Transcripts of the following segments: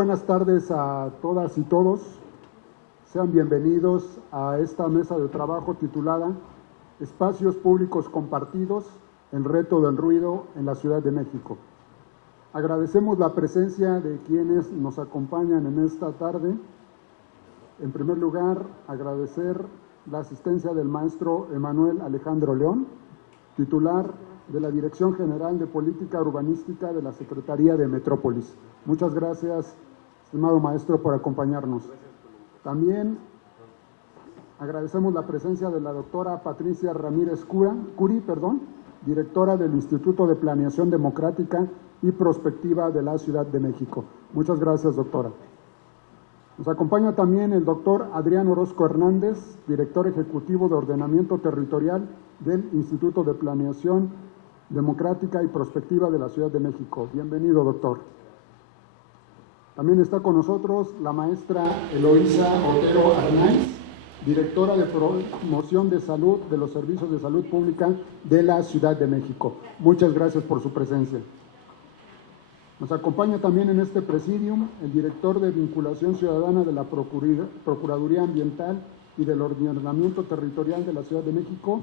buenas tardes a todas y todos. Sean bienvenidos a esta mesa de trabajo titulada Espacios Públicos Compartidos, el reto del ruido en la Ciudad de México. Agradecemos la presencia de quienes nos acompañan en esta tarde. En primer lugar, agradecer la asistencia del maestro Emanuel Alejandro León, titular de la Dirección General de Política Urbanística de la Secretaría de Metrópolis. Muchas gracias, estimado maestro, por acompañarnos. También agradecemos la presencia de la doctora Patricia Ramírez Curi, directora del Instituto de Planeación Democrática y Prospectiva de la Ciudad de México. Muchas gracias, doctora. Nos acompaña también el doctor Adrián Orozco Hernández, director ejecutivo de Ordenamiento Territorial del Instituto de Planeación Democrática y Prospectiva de la Ciudad de México. Bienvenido, doctor. También está con nosotros la maestra Eloísa Otero Arnaiz, directora de Promoción de Salud de los Servicios de Salud Pública de la Ciudad de México. Muchas gracias por su presencia. Nos acompaña también en este presidium el director de Vinculación Ciudadana de la Procuraduría Ambiental y del Ordenamiento Territorial de la Ciudad de México,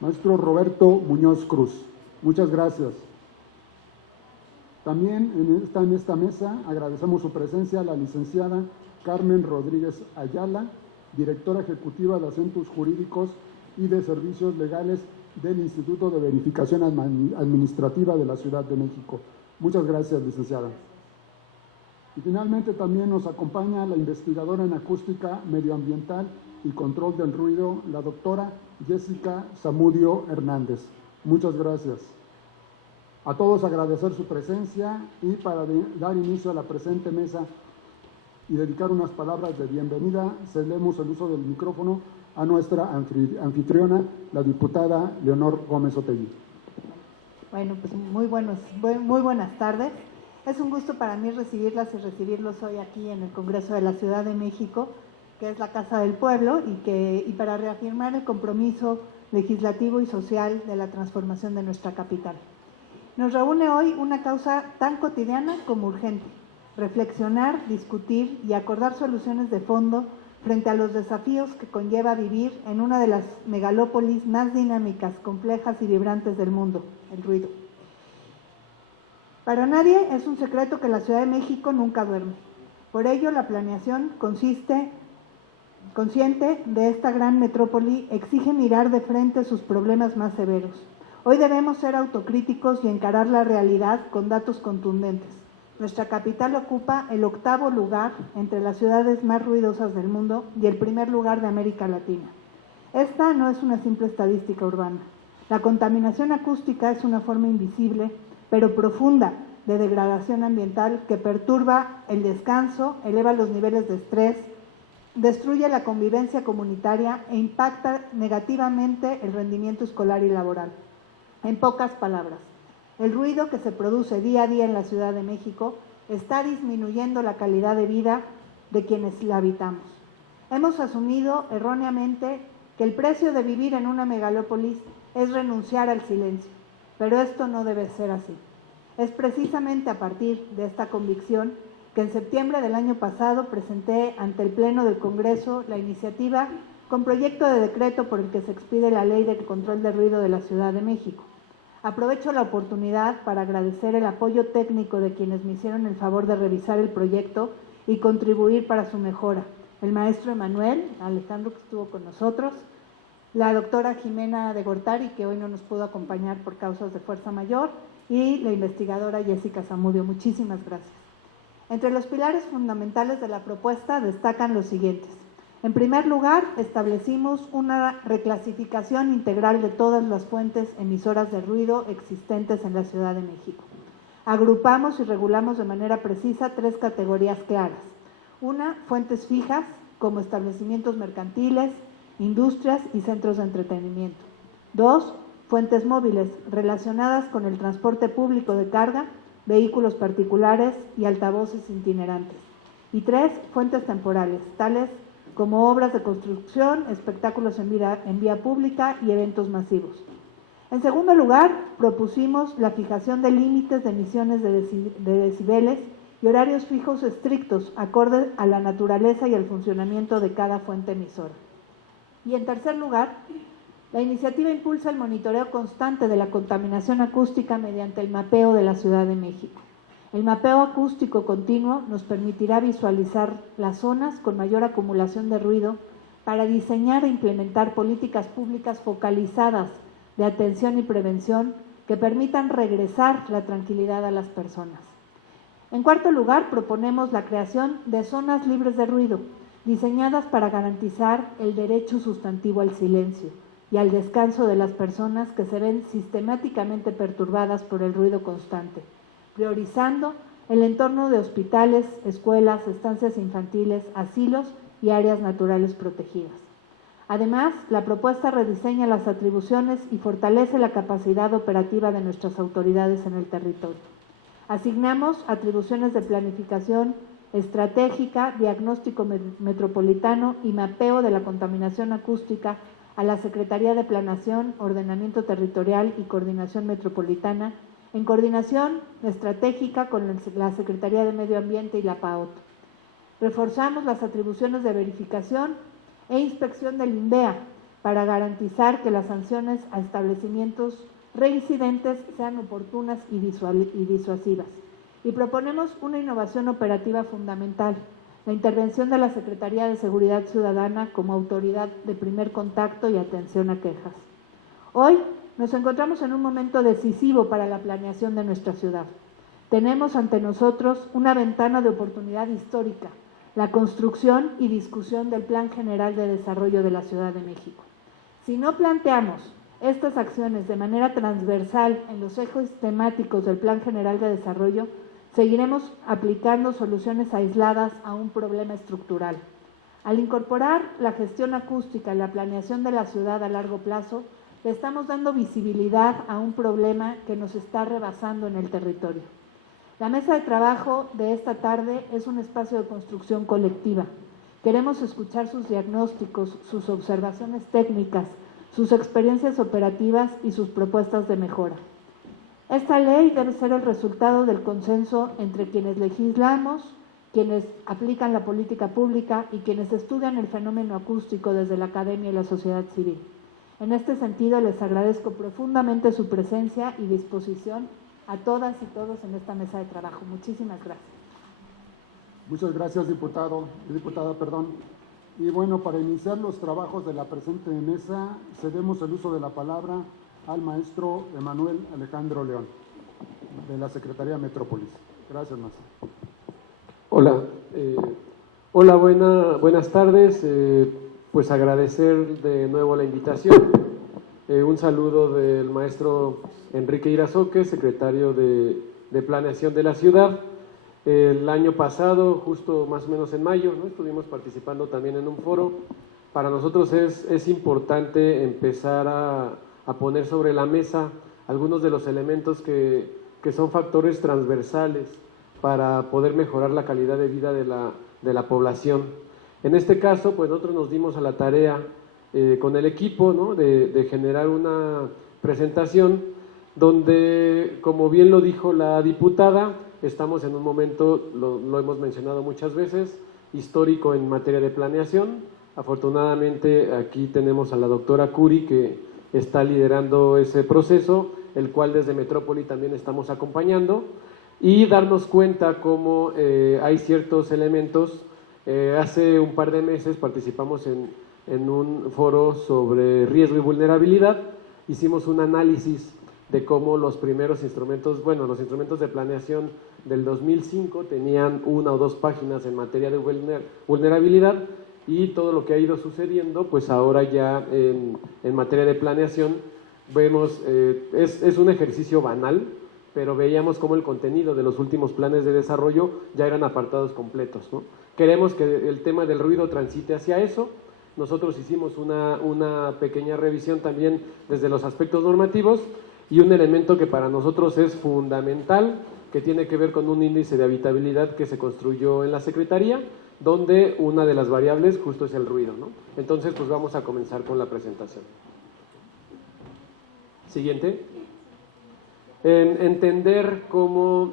maestro Roberto Muñoz Cruz. Muchas gracias. También en esta mesa agradecemos su presencia a la licenciada Carmen Rodríguez Ayala, directora ejecutiva de Asuntos Jurídicos y de Servicios Legales del Instituto de Verificación Administrativa de la Ciudad de México. Muchas gracias, licenciada. Y finalmente también nos acompaña la investigadora en acústica medioambiental y control del ruido, la doctora Jessica Zamudio Hernández. Muchas gracias. A todos agradecer su presencia y para dar inicio a la presente mesa y dedicar unas palabras de bienvenida, cedemos el uso del micrófono a nuestra anfitriona, la diputada Leonor Gómez Otegui. Bueno, pues muy buenas tardes. Es un gusto para mí recibirlas y recibirlos hoy aquí en el Congreso de la Ciudad de México, que es la Casa del Pueblo, y para reafirmar el compromiso legislativo y social de la transformación de nuestra capital. Nos reúne hoy una causa tan cotidiana como urgente: reflexionar, discutir y acordar soluciones de fondo frente a los desafíos que conlleva vivir en una de las megalópolis más dinámicas, complejas y vibrantes del mundo, el ruido. Para nadie es un secreto que la Ciudad de México nunca duerme. Por ello, la planeación consciente de esta gran metrópoli exige mirar de frente sus problemas más severos. Hoy debemos ser autocríticos y encarar la realidad con datos contundentes. Nuestra capital ocupa el 8º lugar entre las ciudades más ruidosas del mundo y el primer lugar de América Latina. Esta no es una simple estadística urbana. La contaminación acústica es una forma invisible, pero profunda, de degradación ambiental que perturba el descanso, eleva los niveles de estrés, destruye la convivencia comunitaria e impacta negativamente el rendimiento escolar y laboral. En pocas palabras, el ruido que se produce día a día en la Ciudad de México está disminuyendo la calidad de vida de quienes la habitamos. Hemos asumido erróneamente que el precio de vivir en una megalópolis es renunciar al silencio, pero esto no debe ser así. Es precisamente a partir de esta convicción que en septiembre del año pasado presenté ante el Pleno del Congreso la iniciativa con proyecto de decreto por el que se expide la Ley de Control del Ruido de la Ciudad de México. Aprovecho la oportunidad para agradecer el apoyo técnico de quienes me hicieron el favor de revisar el proyecto y contribuir para su mejora. El maestro Emanuel Alejandro, que estuvo con nosotros, la doctora Jimena de Gortari, que hoy no nos pudo acompañar por causas de fuerza mayor, y la investigadora Jessica Zamudio. Muchísimas gracias. Entre los pilares fundamentales de la propuesta destacan los siguientes. En primer lugar, establecimos una reclasificación integral de todas las fuentes emisoras de ruido existentes en la Ciudad de México. Agrupamos y regulamos de manera precisa 3 categorías claras. Una, fuentes fijas, como establecimientos mercantiles, industrias y centros de entretenimiento. 2, fuentes móviles, relacionadas con el transporte público de carga, vehículos particulares y altavoces itinerantes. Y 3, fuentes temporales, tales como obras de construcción, espectáculos en vía pública y eventos masivos. En segundo lugar, propusimos la fijación de límites de emisiones de decibeles y horarios fijos estrictos, acorde a la naturaleza y el funcionamiento de cada fuente emisora. Y en tercer lugar, la iniciativa impulsa el monitoreo constante de la contaminación acústica mediante el mapeo de la Ciudad de México. El mapeo acústico continuo nos permitirá visualizar las zonas con mayor acumulación de ruido para diseñar e implementar políticas públicas focalizadas de atención y prevención que permitan regresar la tranquilidad a las personas. En cuarto lugar, proponemos la creación de zonas libres de ruido, diseñadas para garantizar el derecho sustantivo al silencio y al descanso de las personas que se ven sistemáticamente perturbadas por el ruido constante, priorizando el entorno de hospitales, escuelas, estancias infantiles, asilos y áreas naturales protegidas. Además, la propuesta rediseña las atribuciones y fortalece la capacidad operativa de nuestras autoridades en el territorio. Asignamos atribuciones de planificación estratégica, diagnóstico metropolitano y mapeo de la contaminación acústica a la Secretaría de Planeación, Ordenamiento Territorial y Coordinación Metropolitana, en coordinación estratégica con la Secretaría de Medio Ambiente y la PAOT. Reforzamos las atribuciones de verificación e inspección del INVEA para garantizar que las sanciones a establecimientos reincidentes sean oportunas y disuasivas. Y proponemos una innovación operativa fundamental, la intervención de la Secretaría de Seguridad Ciudadana como autoridad de primer contacto y atención a quejas. Hoy nos encontramos en un momento decisivo para la planeación de nuestra ciudad. Tenemos ante nosotros una ventana de oportunidad histórica, la construcción y discusión del Plan General de Desarrollo de la Ciudad de México. Si no planteamos estas acciones de manera transversal en los ejes temáticos del Plan General de Desarrollo, seguiremos aplicando soluciones aisladas a un problema estructural. Al incorporar la gestión acústica en la planeación de la ciudad a largo plazo, le estamos dando visibilidad a un problema que nos está rebasando en el territorio. La mesa de trabajo de esta tarde es un espacio de construcción colectiva. Queremos escuchar sus diagnósticos, sus observaciones técnicas, sus experiencias operativas y sus propuestas de mejora. Esta ley debe ser el resultado del consenso entre quienes legislamos, quienes aplican la política pública y quienes estudian el fenómeno acústico desde la academia y la sociedad civil. En este sentido, les agradezco profundamente su presencia y disposición a todas y todos en esta mesa de trabajo. Muchísimas gracias. Muchas gracias, diputada. Y bueno, para iniciar los trabajos de la presente mesa, cedemos el uso de la palabra al maestro Emanuel Alejandro León, de la Secretaría de Metrópolis. Gracias, maestro. Hola, buenas tardes. Pues agradecer de nuevo la invitación. Un saludo del maestro Enrique Irazoque, secretario de Planeación de la ciudad. El año pasado, justo más o menos en mayo, ¿no?, estuvimos participando también en un foro. Para nosotros es importante empezar a poner sobre la mesa algunos de los elementos que son factores transversales para poder mejorar la calidad de vida de la población. En este caso, pues nosotros nos dimos a la tarea con el equipo, ¿no?, de generar una presentación donde, como bien lo dijo la diputada, estamos en un momento, lo hemos mencionado muchas veces, histórico en materia de planeación. Afortunadamente aquí tenemos a la doctora Curi, que está liderando ese proceso, el cual desde Metrópoli también estamos acompañando, y darnos cuenta cómo hay ciertos elementos. Hace un par de meses participamos en un foro sobre riesgo y vulnerabilidad. Hicimos un análisis de cómo los primeros instrumentos, los instrumentos de planeación del 2005 tenían 1 o 2 páginas en materia de vulnerabilidad, y todo lo que ha ido sucediendo, pues ahora ya en materia de planeación vemos, es un ejercicio banal, pero veíamos cómo el contenido de los últimos planes de desarrollo ya eran apartados completos, ¿no? Queremos que el tema del ruido transite hacia eso. Nosotros hicimos una pequeña revisión también desde los aspectos normativos, y un elemento que para nosotros es fundamental, que tiene que ver con un índice de habitabilidad que se construyó en la Secretaría, donde una de las variables justo es el ruido, ¿no? Entonces, pues vamos a comenzar con la presentación. Siguiente. Entender cómo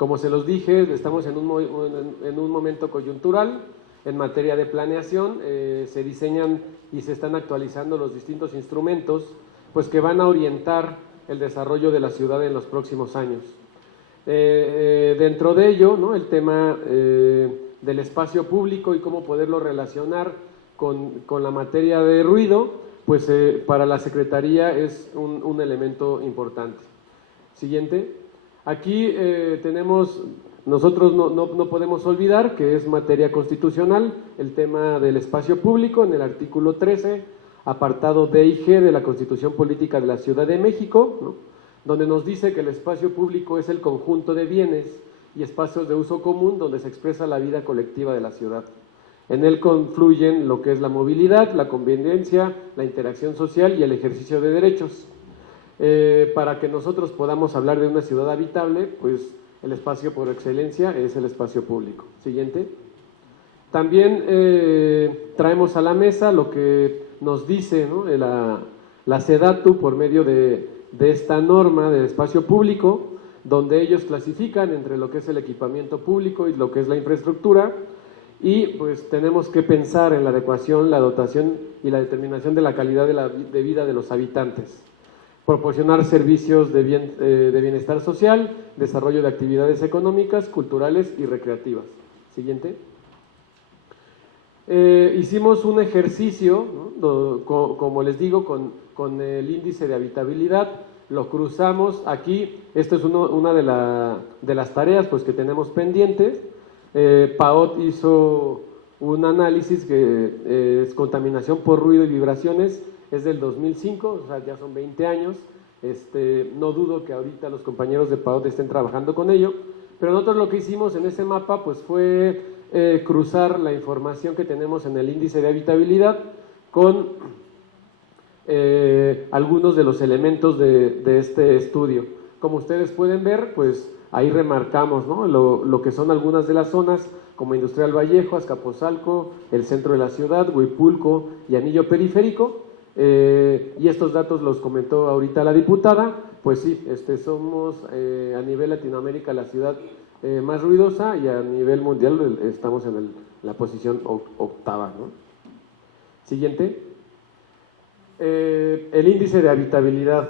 Como se los dije, estamos en un momento coyuntural. En materia de planeación, se diseñan y se están actualizando los distintos instrumentos, pues que van a orientar el desarrollo de la ciudad en los próximos años. Dentro de ello, ¿no?, el tema del espacio público y cómo poderlo relacionar con la materia de ruido, pues para la Secretaría es un elemento importante. Siguiente. Aquí nosotros no podemos olvidar que es materia constitucional el tema del espacio público en el artículo 13, apartado D y G de la Constitución Política de la Ciudad de México, ¿no?, donde nos dice que el espacio público es el conjunto de bienes y espacios de uso común donde se expresa la vida colectiva de la ciudad. En él confluyen lo que es la movilidad, la convivencia, la interacción social y el ejercicio de derechos. Para que nosotros podamos hablar de una ciudad habitable, pues el espacio por excelencia es el espacio público. Siguiente. También traemos a la mesa lo que nos dice, ¿no?, la SEDATU por medio de esta norma del espacio público, donde ellos clasifican entre lo que es el equipamiento público y lo que es la infraestructura, y pues tenemos que pensar en la adecuación, la dotación y la determinación de la calidad de vida de los habitantes. Proporcionar servicios de bienestar social, desarrollo de actividades económicas, culturales y recreativas. Siguiente. Hicimos un ejercicio, ¿no?, como les digo, con el índice de habitabilidad, lo cruzamos aquí. Esto es una de las tareas pues que tenemos pendientes. PAOT hizo un análisis que es contaminación por ruido y vibraciones, es del 2005, o sea, ya son 20 años. No dudo que ahorita los compañeros de PAOT estén trabajando con ello, pero nosotros lo que hicimos en ese mapa pues fue cruzar la información que tenemos en el índice de habitabilidad con algunos de los elementos de este estudio. Como ustedes pueden ver, pues ahí remarcamos, ¿no?, lo que son algunas de las zonas como Industrial Vallejo, Azcapotzalco, el centro de la ciudad, Huipulco y Anillo Periférico. Y estos datos los comentó ahorita la diputada. Pues sí, somos a nivel Latinoamérica la ciudad más ruidosa, y a nivel mundial estamos en la posición octava, ¿no? Siguiente. El índice de habitabilidad.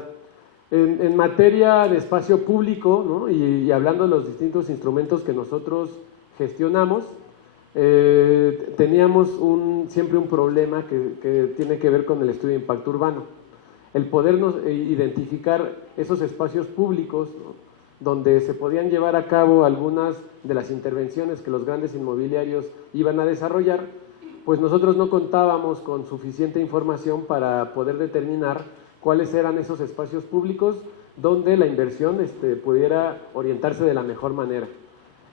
En materia de espacio público, ¿no?, y hablando de los distintos instrumentos que nosotros gestionamos, teníamos siempre un problema que tiene que ver con el estudio de impacto urbano. El podernos identificar esos espacios públicos, ¿no?, donde se podían llevar a cabo algunas de las intervenciones que los grandes inmobiliarios iban a desarrollar, pues nosotros no contábamos con suficiente información para poder determinar cuáles eran esos espacios públicos donde la inversión pudiera orientarse de la mejor manera.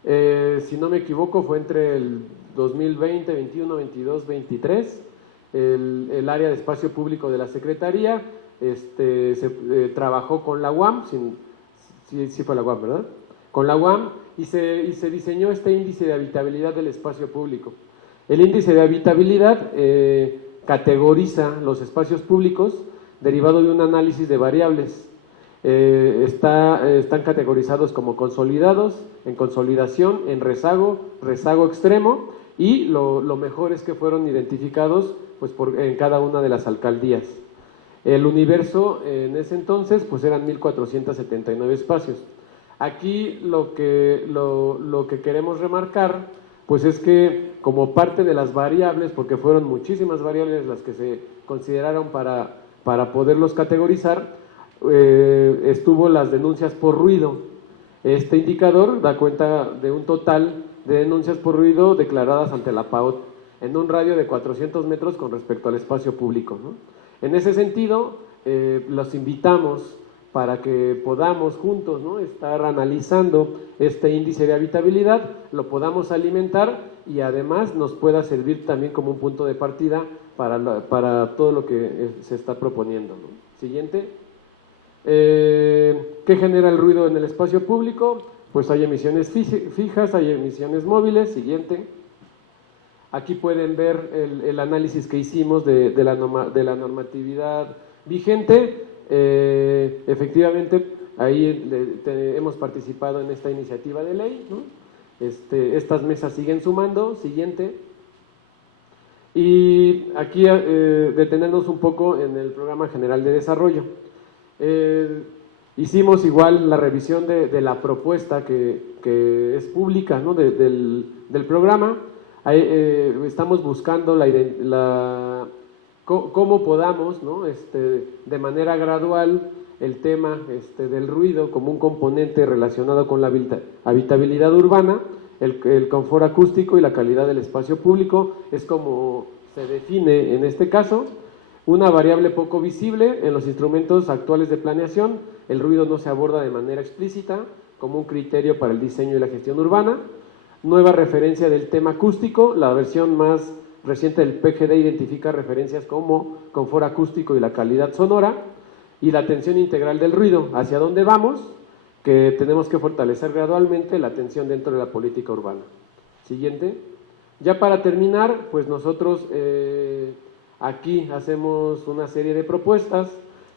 Si no me equivoco, fue entre el 2020, 21, 22, 23, el área de espacio público de la Secretaría se trabajó con la UAM, sí fue la UAM, ¿verdad? Con la UAM, y se diseñó este índice de habitabilidad del espacio público. El índice de habitabilidad categoriza los espacios públicos derivado de un análisis de variables. Están categorizados como consolidados, en consolidación, en rezago extremo, y lo mejor es que fueron identificados pues en cada una de las alcaldías. El universo en ese entonces pues eran 1,479 espacios. Aquí lo que queremos remarcar pues es que como parte de las variables, porque fueron muchísimas variables las que se consideraron para poderlos categorizar, estuvo las denuncias por ruido. Este indicador da cuenta de un total de denuncias por ruido declaradas ante la PAOT en un radio de 400 metros con respecto al espacio público, ¿no? En ese sentido, los invitamos para que podamos juntos, ¿no?, estar analizando este índice de habitabilidad, lo podamos alimentar y además nos pueda servir también como un punto de partida para todo lo que se está proponiendo, ¿no? Siguiente. ¿Qué genera el ruido en el espacio público? Pues hay emisiones fijas, hay emisiones móviles. Siguiente. Aquí pueden ver el análisis que hicimos de la normatividad vigente. Efectivamente, Ahí hemos participado en esta iniciativa de ley, ¿no? Estas mesas siguen sumando. Siguiente. Y aquí detenernos un poco en el Programa General de Desarrollo. Hicimos igual la revisión de la propuesta que es pública, ¿no? del programa. Ahí, estamos buscando cómo podamos, ¿no? De manera gradual el tema del ruido como un componente relacionado con la habitabilidad urbana, el confort acústico y la calidad del espacio público, es como se define en este caso. Una variable poco visible en los instrumentos actuales de planeación, el ruido no se aborda de manera explícita como un criterio para el diseño y la gestión urbana. Nueva referencia del tema acústico, la versión más reciente del PGD identifica referencias como confort acústico y la calidad sonora, y la atención integral del ruido, hacia dónde vamos, que tenemos que fortalecer gradualmente la atención dentro de la política urbana. Siguiente. Ya para terminar, pues nosotros aquí hacemos una serie de propuestas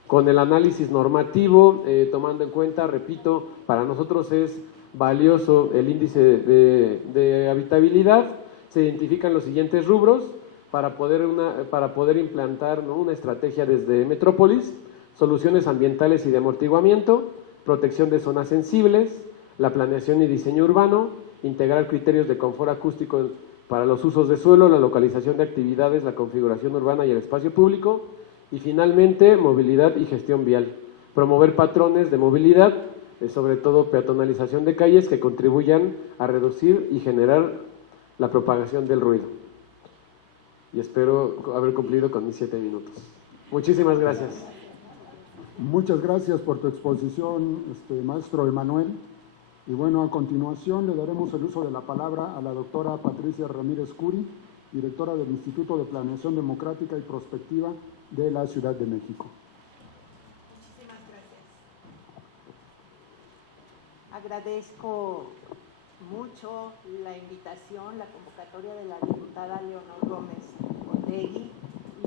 con el análisis normativo, tomando en cuenta, repito, para nosotros es valioso el índice de habitabilidad. Se identifican los siguientes rubros para poder implantar, ¿no? una estrategia desde Metrópolis: soluciones ambientales y de amortiguamiento, protección de zonas sensibles, la planeación y diseño urbano, integrar criterios de confort acústico para los usos de suelo, la localización de actividades, la configuración urbana y el espacio público, y finalmente movilidad y gestión vial, promover patrones de movilidad, sobre todo peatonalización de calles que contribuyan a reducir y generar la propagación del ruido. Y espero haber cumplido con mis 7 minutos. Muchísimas gracias. Muchas gracias por tu exposición, maestro Emanuel. Y bueno, a continuación le daremos el uso de la palabra a la doctora Patricia Ramírez Curi, directora del Instituto de Planeación Democrática y Prospectiva de la Ciudad de México. Muchísimas gracias. Agradezco mucho la invitación, la convocatoria de la diputada Leonor Gómez Otegui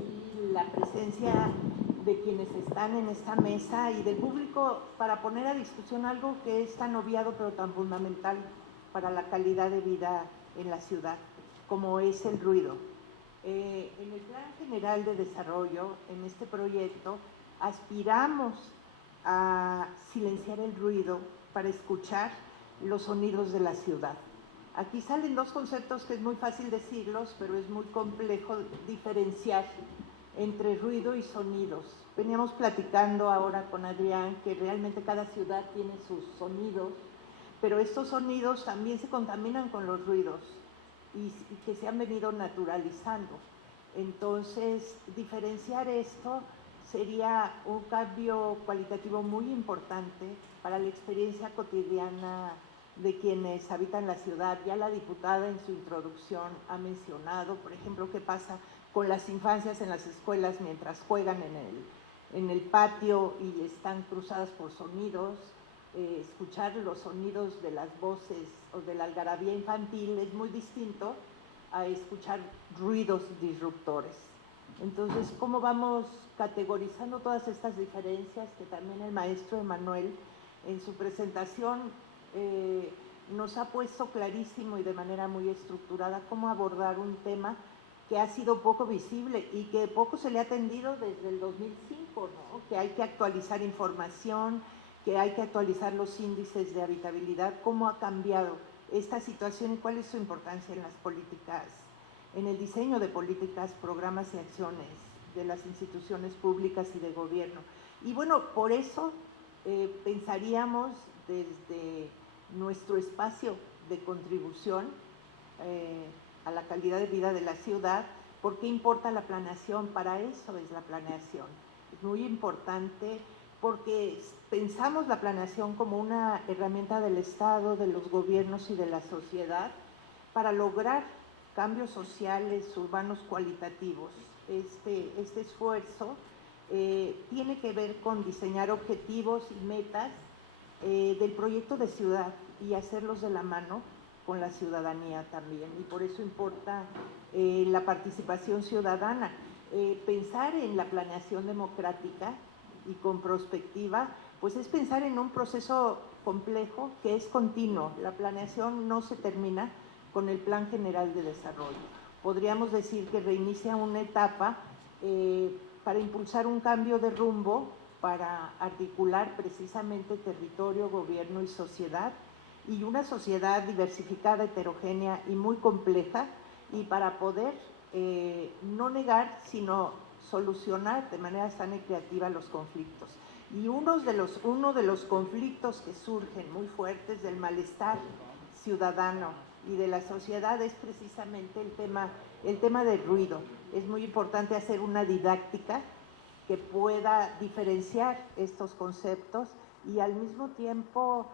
y la presencia de quienes están en esta mesa y del público para poner a discusión algo que es tan obviado pero tan fundamental para la calidad de vida en la ciudad, como es el ruido. En el Plan General de Desarrollo, en este proyecto, aspiramos a silenciar el ruido para escuchar los sonidos de la ciudad. Aquí salen dos conceptos que es muy fácil decirlos, pero es muy complejo diferenciar entre ruido y sonidos. Veníamos platicando ahora con Adrián que realmente cada ciudad tiene sus sonidos, pero estos sonidos también se contaminan con los ruidos y que se han venido naturalizando. Entonces, diferenciar esto sería un cambio cualitativo muy importante para la experiencia cotidiana de quienes habitan la ciudad. Ya la diputada en su introducción ha mencionado, por ejemplo, qué pasa con las infancias en las escuelas mientras juegan en el patio y están cruzadas por sonidos. Escuchar los sonidos de las voces o de la algarabía infantil es muy distinto a escuchar ruidos disruptores. Entonces, ¿cómo vamos categorizando todas estas diferencias que también el maestro Emanuel en su presentación nos ha puesto clarísimo y de manera muy estructurada cómo abordar un tema que ha sido poco visible y que poco se le ha atendido desde el 2005, ¿no? Que hay que actualizar información, que hay que actualizar los índices de habitabilidad, cómo ha cambiado esta situación y cuál es su importancia en las políticas, en el diseño de políticas, programas y acciones de las instituciones públicas y de gobierno. Y bueno, por eso pensaríamos desde nuestro espacio de contribución a la calidad de vida de la ciudad, ¿por qué importa la planeación? Para eso es la planeación. Es muy importante porque pensamos la planeación como una herramienta del Estado, de los gobiernos y de la sociedad para lograr cambios sociales, urbanos, cualitativos. Este esfuerzo tiene que ver con diseñar objetivos y metas del proyecto de ciudad y hacerlos de la mano con la ciudadanía también, y por eso importa la participación ciudadana. Pensar en la planeación democrática y con prospectiva, pues es pensar en un proceso complejo que es continuo. La planeación no se termina con el Plan General de Desarrollo. Podríamos decir que reinicia una etapa para impulsar un cambio de rumbo, para articular precisamente territorio, gobierno y sociedad, y una sociedad diversificada, heterogénea y muy compleja, y para poder no negar, sino solucionar de manera sana y creativa los conflictos. Y uno de los conflictos que surgen muy fuertes del malestar ciudadano y de la sociedad es precisamente el tema del ruido. Es muy importante hacer una didáctica que pueda diferenciar estos conceptos y al mismo tiempo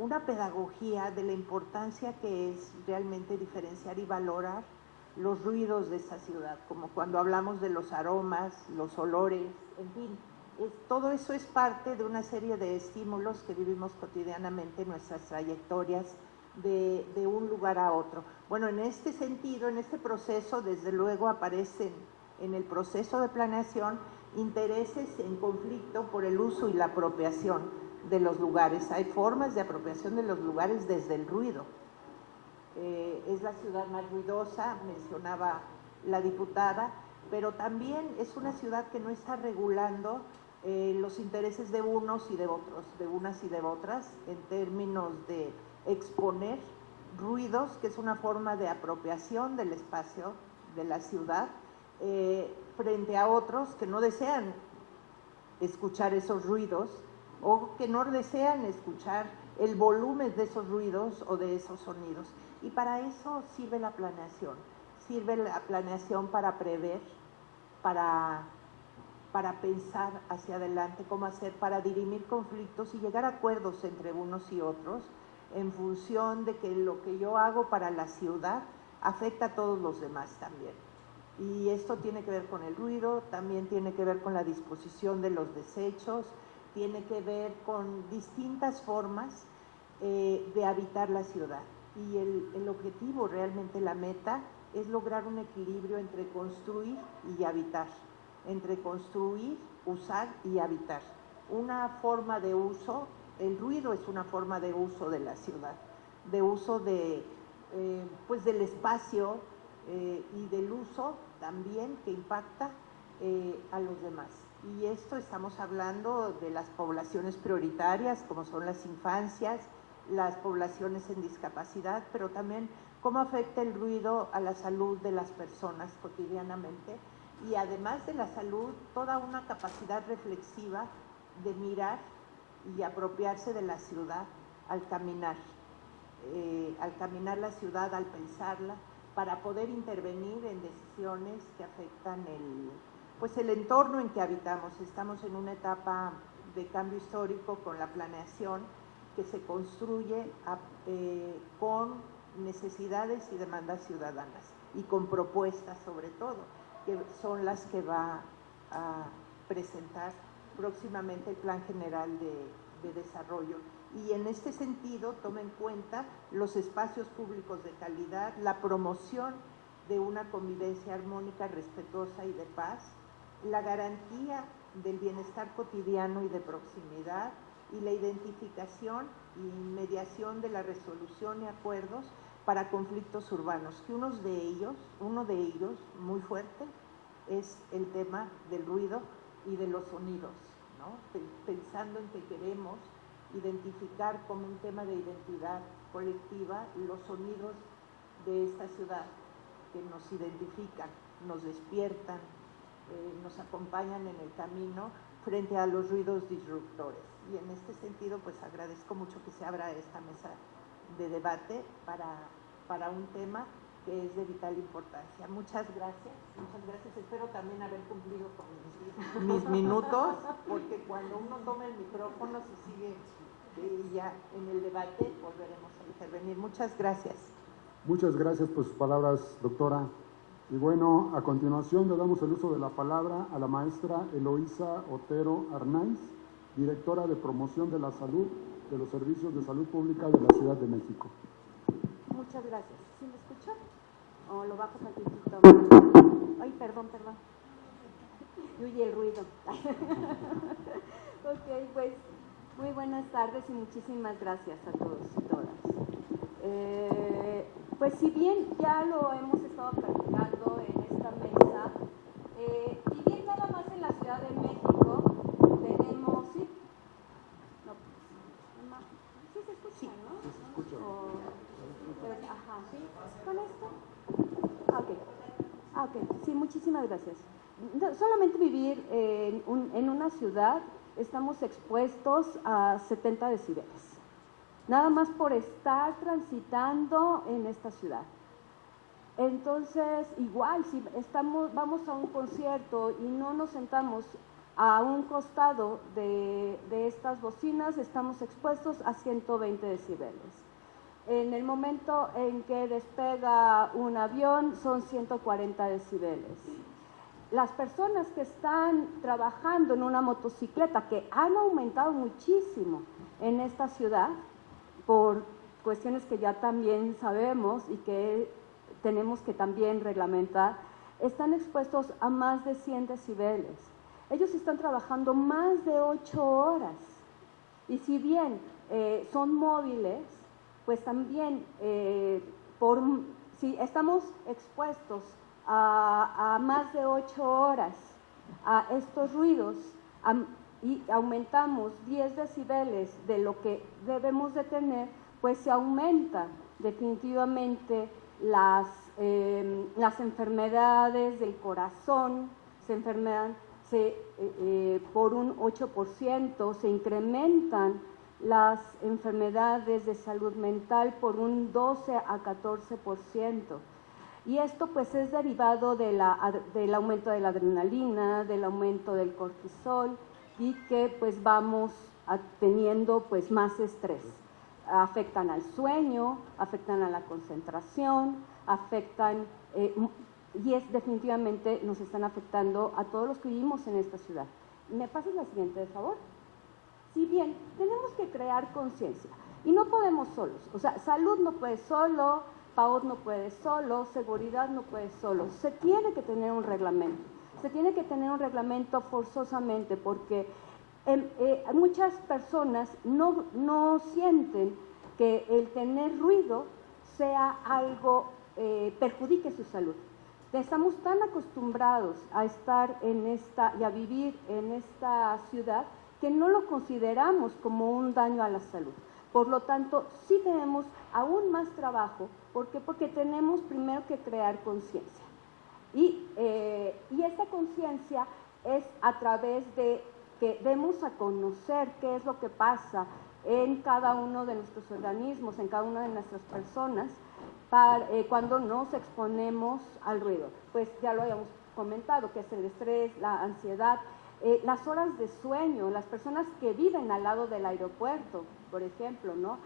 una pedagogía de la importancia que es realmente diferenciar y valorar los ruidos de esa ciudad, como cuando hablamos de los aromas, los olores, en fin. Todo eso es parte de una serie de estímulos que vivimos cotidianamente en nuestras trayectorias de un lugar a otro. Bueno, en este sentido, en este proceso, desde luego aparecen en el proceso de planeación intereses en conflicto por el uso y la apropiación de los lugares. Hay formas de apropiación de los lugares desde el ruido. Es la ciudad más ruidosa, mencionaba la diputada, pero también es una ciudad que no está regulando los intereses de unos y de otros, de unas y de otras, en términos de exponer ruidos, que es una forma de apropiación del espacio de la ciudad, frente a otros que no desean escuchar esos ruidos o que no desean escuchar el volumen de esos ruidos o de esos sonidos. Y para eso sirve la planeación. Sirve la planeación para prever, para pensar hacia adelante, cómo hacer para dirimir conflictos y llegar a acuerdos entre unos y otros en función de que lo que yo hago para la ciudad afecta a todos los demás también. Y esto tiene que ver con el ruido, también tiene que ver con la disposición de los desechos, tiene que ver con distintas formas de habitar la ciudad. Y el objetivo, realmente la meta, es lograr un equilibrio entre construir y habitar, entre construir, usar y habitar. Una forma de uso, el ruido es una forma de uso de la ciudad, de uso pues del espacio y del uso también que impacta a los demás. Y esto estamos hablando de las poblaciones prioritarias, como son las infancias, las poblaciones en discapacidad, pero también cómo afecta el ruido a la salud de las personas cotidianamente y además de la salud, toda una capacidad reflexiva de mirar y apropiarse de la ciudad al caminar la ciudad, al pensarla, para poder intervenir en decisiones que afectan el entorno en que habitamos. Estamos en una etapa de cambio histórico con la planeación que se construye con necesidades y demandas ciudadanas y con propuestas sobre todo, que son las que va a presentar próximamente el Plan General de Desarrollo. Y en este sentido toma en cuenta los espacios públicos de calidad, la promoción de una convivencia armónica, respetuosa y de paz, la garantía del bienestar cotidiano y de proximidad y la identificación y mediación de la resolución y acuerdos para conflictos urbanos, que uno de ellos muy fuerte es el tema del ruido y de los sonidos, ¿no? Pensando en que queremos identificar como un tema de identidad colectiva los sonidos de esta ciudad que nos identifican, nos despiertan, nos acompañan en el camino frente a los ruidos disruptores. Y en este sentido, pues agradezco mucho que se abra esta mesa de debate para un tema que es de vital importancia. Muchas gracias. Espero también haber cumplido con mis minutos, porque cuando uno toma el micrófono se sigue y ya en el debate volveremos a intervenir. Muchas gracias. Muchas gracias por sus palabras, doctora. Y bueno, a continuación le damos el uso de la palabra a la maestra Eloísa Otero Arnaiz, directora de Promoción de la Salud de los Servicios de Salud Pública de la Ciudad de México. Muchas gracias. ¿Sí me escuchan? ¿O lo bajo tantito? Ay, perdón. Y el ruido. Ok, pues muy buenas tardes y muchísimas gracias a todos y todas. Pues si bien ya lo hemos estado platicando en esta mesa, vivir nada más en la Ciudad de México, tenemos, ¿sí? No, sí se escucha, ¿no? Sí, se escucha. Ajá, ¿sí? ¿Con esto? Ok, sí, muchísimas gracias. Solamente vivir en una ciudad estamos expuestos a 70 decibeles. Nada más por estar transitando en esta ciudad. Entonces, igual, si vamos a un concierto y no nos sentamos a un costado de estas bocinas, estamos expuestos a 120 decibeles. En el momento en que despega un avión, son 140 decibeles. Las personas que están trabajando en una motocicleta, que han aumentado muchísimo en esta ciudad, por cuestiones que ya también sabemos y que tenemos que también reglamentar, están expuestos a más de 100 decibeles. Ellos están trabajando más de 8 horas. Y si bien son móviles, pues también si estamos expuestos a más de 8 horas a estos ruidos y aumentamos 10 decibeles de lo que debemos de tener, pues se aumenta definitivamente las enfermedades del corazón, se enferman por un 8%, se incrementan las enfermedades de salud mental por un 12 a 14%. Y esto pues es derivado del aumento de la adrenalina, del aumento del cortisol y que pues vamos teniendo pues más estrés. Afectan al sueño, afectan a la concentración, afectan y definitivamente nos están afectando a todos los que vivimos en esta ciudad. ¿Me pasas la siguiente, de favor? Si bien tenemos que crear conciencia y no podemos solos, o sea, salud no puede solo, PAOT no puede solo, seguridad no puede solo, se tiene que tener un reglamento, forzosamente porque muchas personas no sienten que el tener ruido sea algo, perjudique su salud. Estamos tan acostumbrados a estar y a vivir en esta ciudad que no lo consideramos como un daño a la salud. Por lo tanto, sí tenemos aún más trabajo. ¿Por qué? Porque tenemos primero que crear conciencia. Y esta conciencia es a través de que demos a conocer qué es lo que pasa en cada uno de nuestros organismos, en cada una de nuestras personas, cuando nos exponemos al ruido. Pues ya lo habíamos comentado, que es el estrés, la ansiedad, las horas de sueño, las personas que viven al lado del aeropuerto, por ejemplo, ¿no?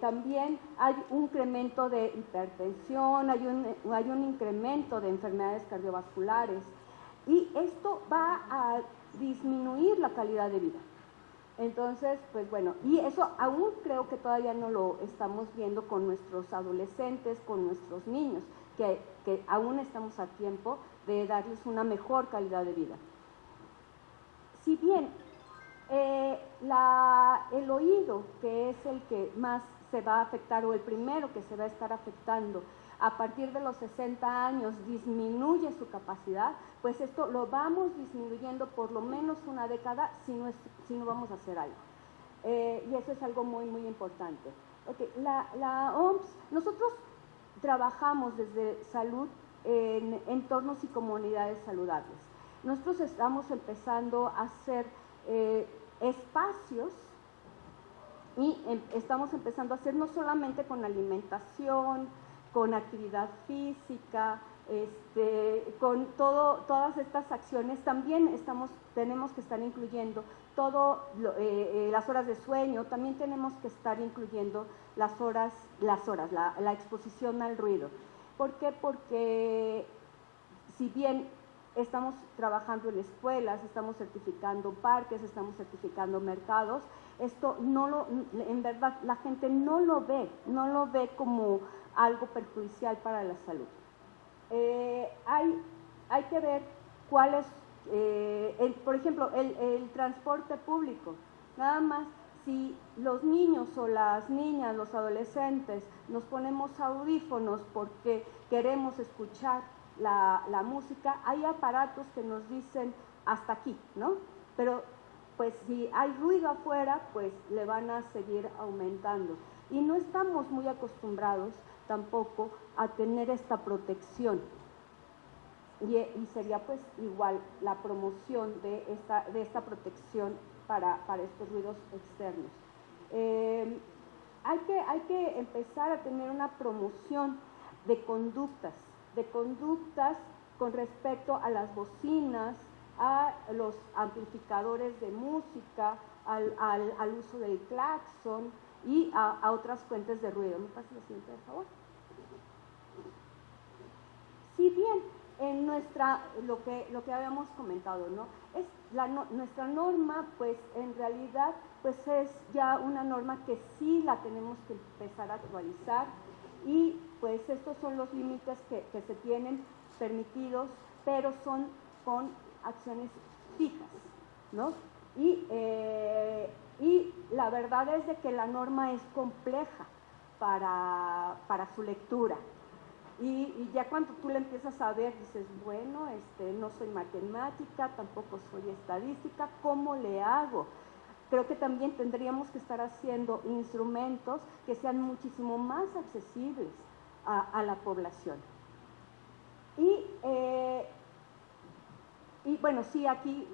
También hay un incremento de hipertensión, hay un incremento de enfermedades cardiovasculares y esto va a disminuir la calidad de vida. Entonces, pues bueno, y eso aún creo que todavía no lo estamos viendo con nuestros adolescentes, con nuestros niños, que aún estamos a tiempo de darles una mejor calidad de vida. Si bien el oído, que es el que más se va a afectar o el primero que se va a estar afectando a partir de los 60 años, disminuye su capacidad, pues esto lo vamos disminuyendo por lo menos una década si no vamos a hacer algo. Y eso es algo muy, muy importante. Okay, la OMS, nosotros trabajamos desde salud en entornos y comunidades saludables. Nosotros estamos empezando a hacer espacios y estamos empezando a hacer no solamente con alimentación, con actividad física, con todas estas acciones, también tenemos que estar incluyendo las horas de sueño, también tenemos que estar incluyendo la exposición al ruido. ¿Por qué? Porque si bien estamos trabajando en escuelas, estamos certificando parques, estamos certificando mercados, esto en verdad la gente no lo ve como algo perjudicial para la salud. Hay que ver cuáles Por ejemplo, el transporte público, nada más si los niños o las niñas, los adolescentes, nos ponemos audífonos porque queremos escuchar la música, hay aparatos que nos dicen hasta aquí, ¿no? Pero pues si hay ruido afuera, pues le van a seguir aumentando. Y no estamos muy acostumbrados tampoco a tener esta protección. Y sería pues igual la promoción de esta protección para estos ruidos externos. Hay que empezar a tener una promoción de conductas con respecto a las bocinas, a los amplificadores de música, al uso del claxon y a otras fuentes de ruido. ¿Me pasa la siguiente, por favor? Si bien en lo que habíamos comentado, ¿no? Es nuestra norma, pues en realidad pues es ya una norma que sí la tenemos que empezar a actualizar, y pues estos son los límites que se tienen permitidos, pero son con acciones fijas, ¿no? Y la verdad es de que la norma es compleja para su lectura. Y ya cuando tú le empiezas a ver, dices, bueno, no soy matemática, tampoco soy estadística, ¿cómo le hago? Creo que también tendríamos que estar haciendo instrumentos que sean muchísimo más accesibles a la población. Y bueno, sí, aquí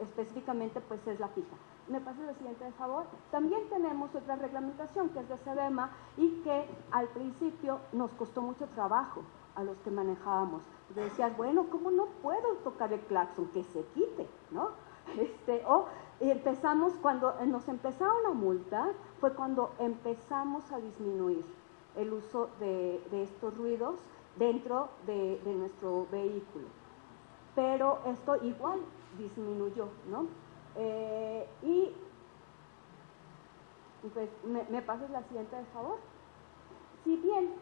específicamente pues es la fija. ¿Me pasa la siguiente, por favor? También tenemos otra reglamentación que es de SEDEMA y que al principio nos costó mucho trabajo a los que manejábamos. Porque decías, bueno, ¿cómo no puedo tocar el claxon? Que se quite, ¿no? Empezamos, cuando nos empezaron a multar, fue cuando empezamos a disminuir el uso de estos ruidos dentro de nuestro vehículo. Pero esto igual disminuyó, ¿no? Y pues, ¿me pasas la siguiente, por favor? Si bien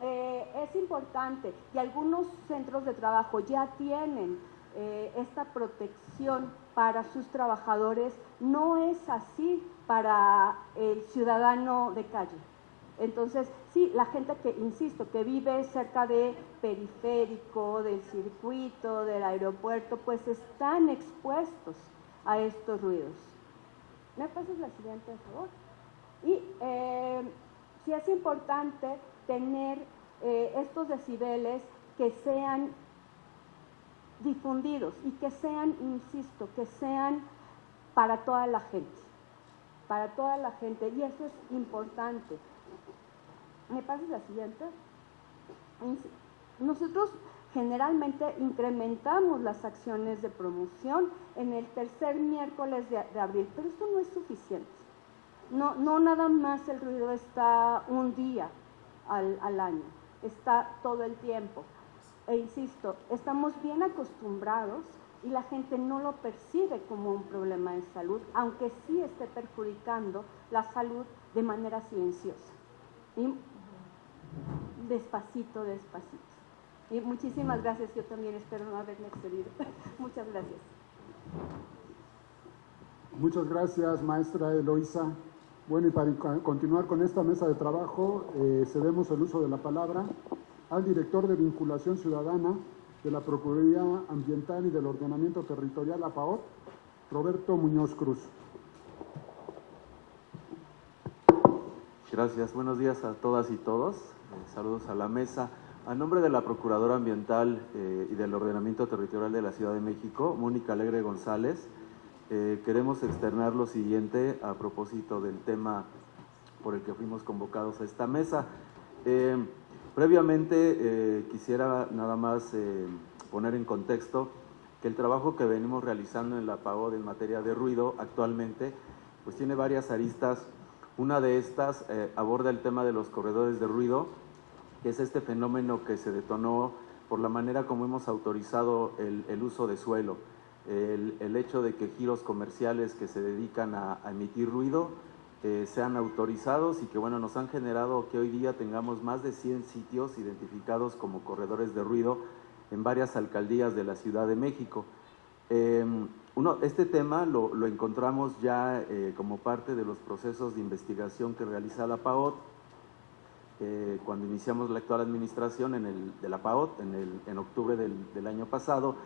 es importante y algunos centros de trabajo ya tienen esta protección para sus trabajadores, no es así para el ciudadano de calle. Entonces, sí, la gente que, insisto, que vive cerca de periférico, del circuito, del aeropuerto, pues están expuestos a estos ruidos. ¿Me pasas la siguiente, por favor? Y sí es importante tener estos decibeles que sean difundidos y que sean, insisto, que sean para toda la gente, y eso es importante. ¿Me pasas la siguiente? Nosotros generalmente incrementamos las acciones de promoción en el tercer miércoles de abril, pero esto no es suficiente. No nada más el ruido está un día al año, está todo el tiempo. E insisto, estamos bien acostumbrados y la gente no lo percibe como un problema de salud, aunque sí esté perjudicando la salud de manera silenciosa. Y despacito. Y muchísimas gracias, yo también espero no haberme excedido. Muchas gracias. Muchas gracias, maestra Eloísa. Bueno, y para continuar con esta mesa de trabajo, cedemos el uso de la palabra al director de Vinculación Ciudadana de la Procuraduría Ambiental y del Ordenamiento Territorial, APAOT, Roberto Muñoz Cruz. Gracias, buenos días a todas y todos, saludos a la mesa. A nombre de la Procuradora Ambiental y del Ordenamiento Territorial de la Ciudad de México, Mónica Alegre González, queremos externar lo siguiente a propósito del tema por el que fuimos convocados a esta mesa. Previamente quisiera nada más poner en contexto que el trabajo que venimos realizando en la APAOT en materia de ruido actualmente pues tiene varias aristas. Una de estas aborda el tema de los corredores de ruido, que es este fenómeno que se detonó por la manera como hemos autorizado el uso de suelo. El hecho de que giros comerciales que se dedican a emitir ruido sean autorizados y que bueno, nos han generado que hoy día tengamos más de 100 sitios identificados como corredores de ruido en varias alcaldías de la Ciudad de México. Este tema lo encontramos ya como parte de los procesos de investigación que realiza la PAOT cuando iniciamos la actual administración de la PAOT en octubre del año pasado,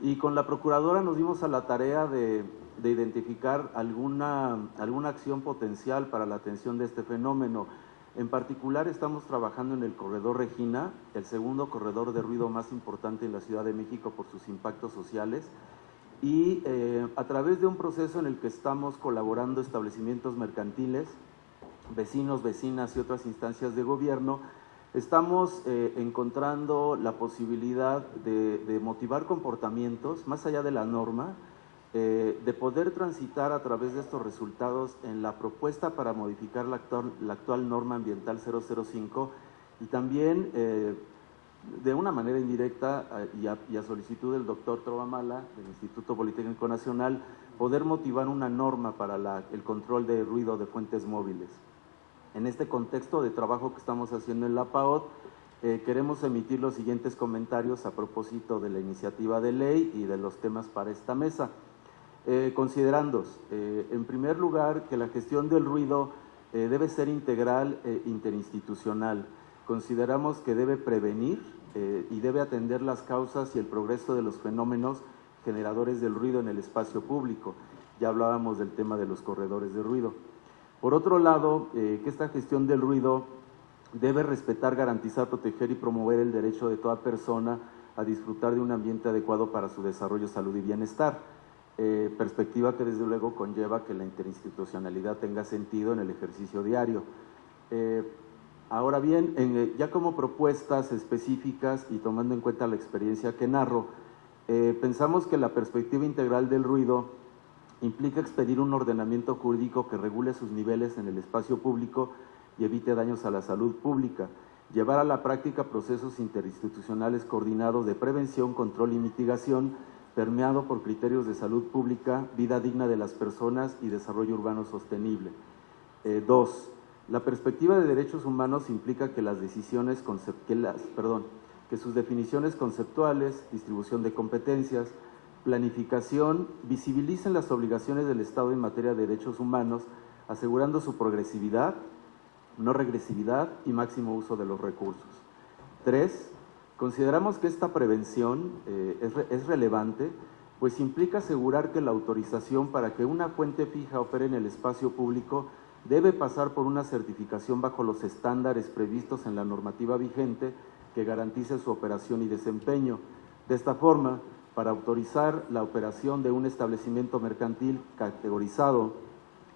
y con la Procuradora nos dimos a la tarea de identificar alguna acción potencial para la atención de este fenómeno. En particular estamos trabajando en el corredor Regina, el segundo corredor de ruido más importante en la Ciudad de México por sus impactos sociales, y a través de un proceso en el que estamos colaborando establecimientos mercantiles, vecinos, vecinas y otras instancias de gobierno, estamos encontrando la posibilidad de motivar comportamientos más allá de la norma, de poder transitar a través de estos resultados en la propuesta para modificar la actual norma ambiental 005, y también de una manera indirecta y a solicitud del doctor Trovamala del Instituto Politécnico Nacional, poder motivar una norma para el control de ruido de fuentes móviles. En este contexto de trabajo que estamos haciendo en la PAOT, queremos emitir los siguientes comentarios a propósito de la iniciativa de ley y de los temas para esta mesa. Considerando, en primer lugar, que la gestión del ruido debe ser integral e interinstitucional. Consideramos que debe prevenir y debe atender las causas y el progreso de los fenómenos generadores del ruido en el espacio público. Ya hablábamos del tema de los corredores de ruido. Por otro lado, que esta gestión del ruido debe respetar, garantizar, proteger y promover el derecho de toda persona a disfrutar de un ambiente adecuado para su desarrollo, salud y bienestar. Perspectiva que desde luego conlleva que la interinstitucionalidad tenga sentido en el ejercicio diario. Ahora bien, ya como propuestas específicas y tomando en cuenta la experiencia que narro, pensamos que la perspectiva integral del ruido implica expedir un ordenamiento jurídico que regule sus niveles en el espacio público y evite daños a la salud pública, llevar a la práctica procesos interinstitucionales coordinados de prevención, control y mitigación, permeado por criterios de salud pública, vida digna de las personas y desarrollo urbano sostenible. 2. La perspectiva de derechos humanos implica que que sus definiciones conceptuales, distribución de competencias, planificación, visibilicen las obligaciones del Estado en materia de derechos humanos, asegurando su progresividad, no regresividad y máximo uso de los recursos. 3. Consideramos que esta prevención es relevante, pues implica asegurar que la autorización para que una fuente fija opere en el espacio público debe pasar por una certificación bajo los estándares previstos en la normativa vigente que garantice su operación y desempeño. De esta forma, para autorizar la operación de un establecimiento mercantil categorizado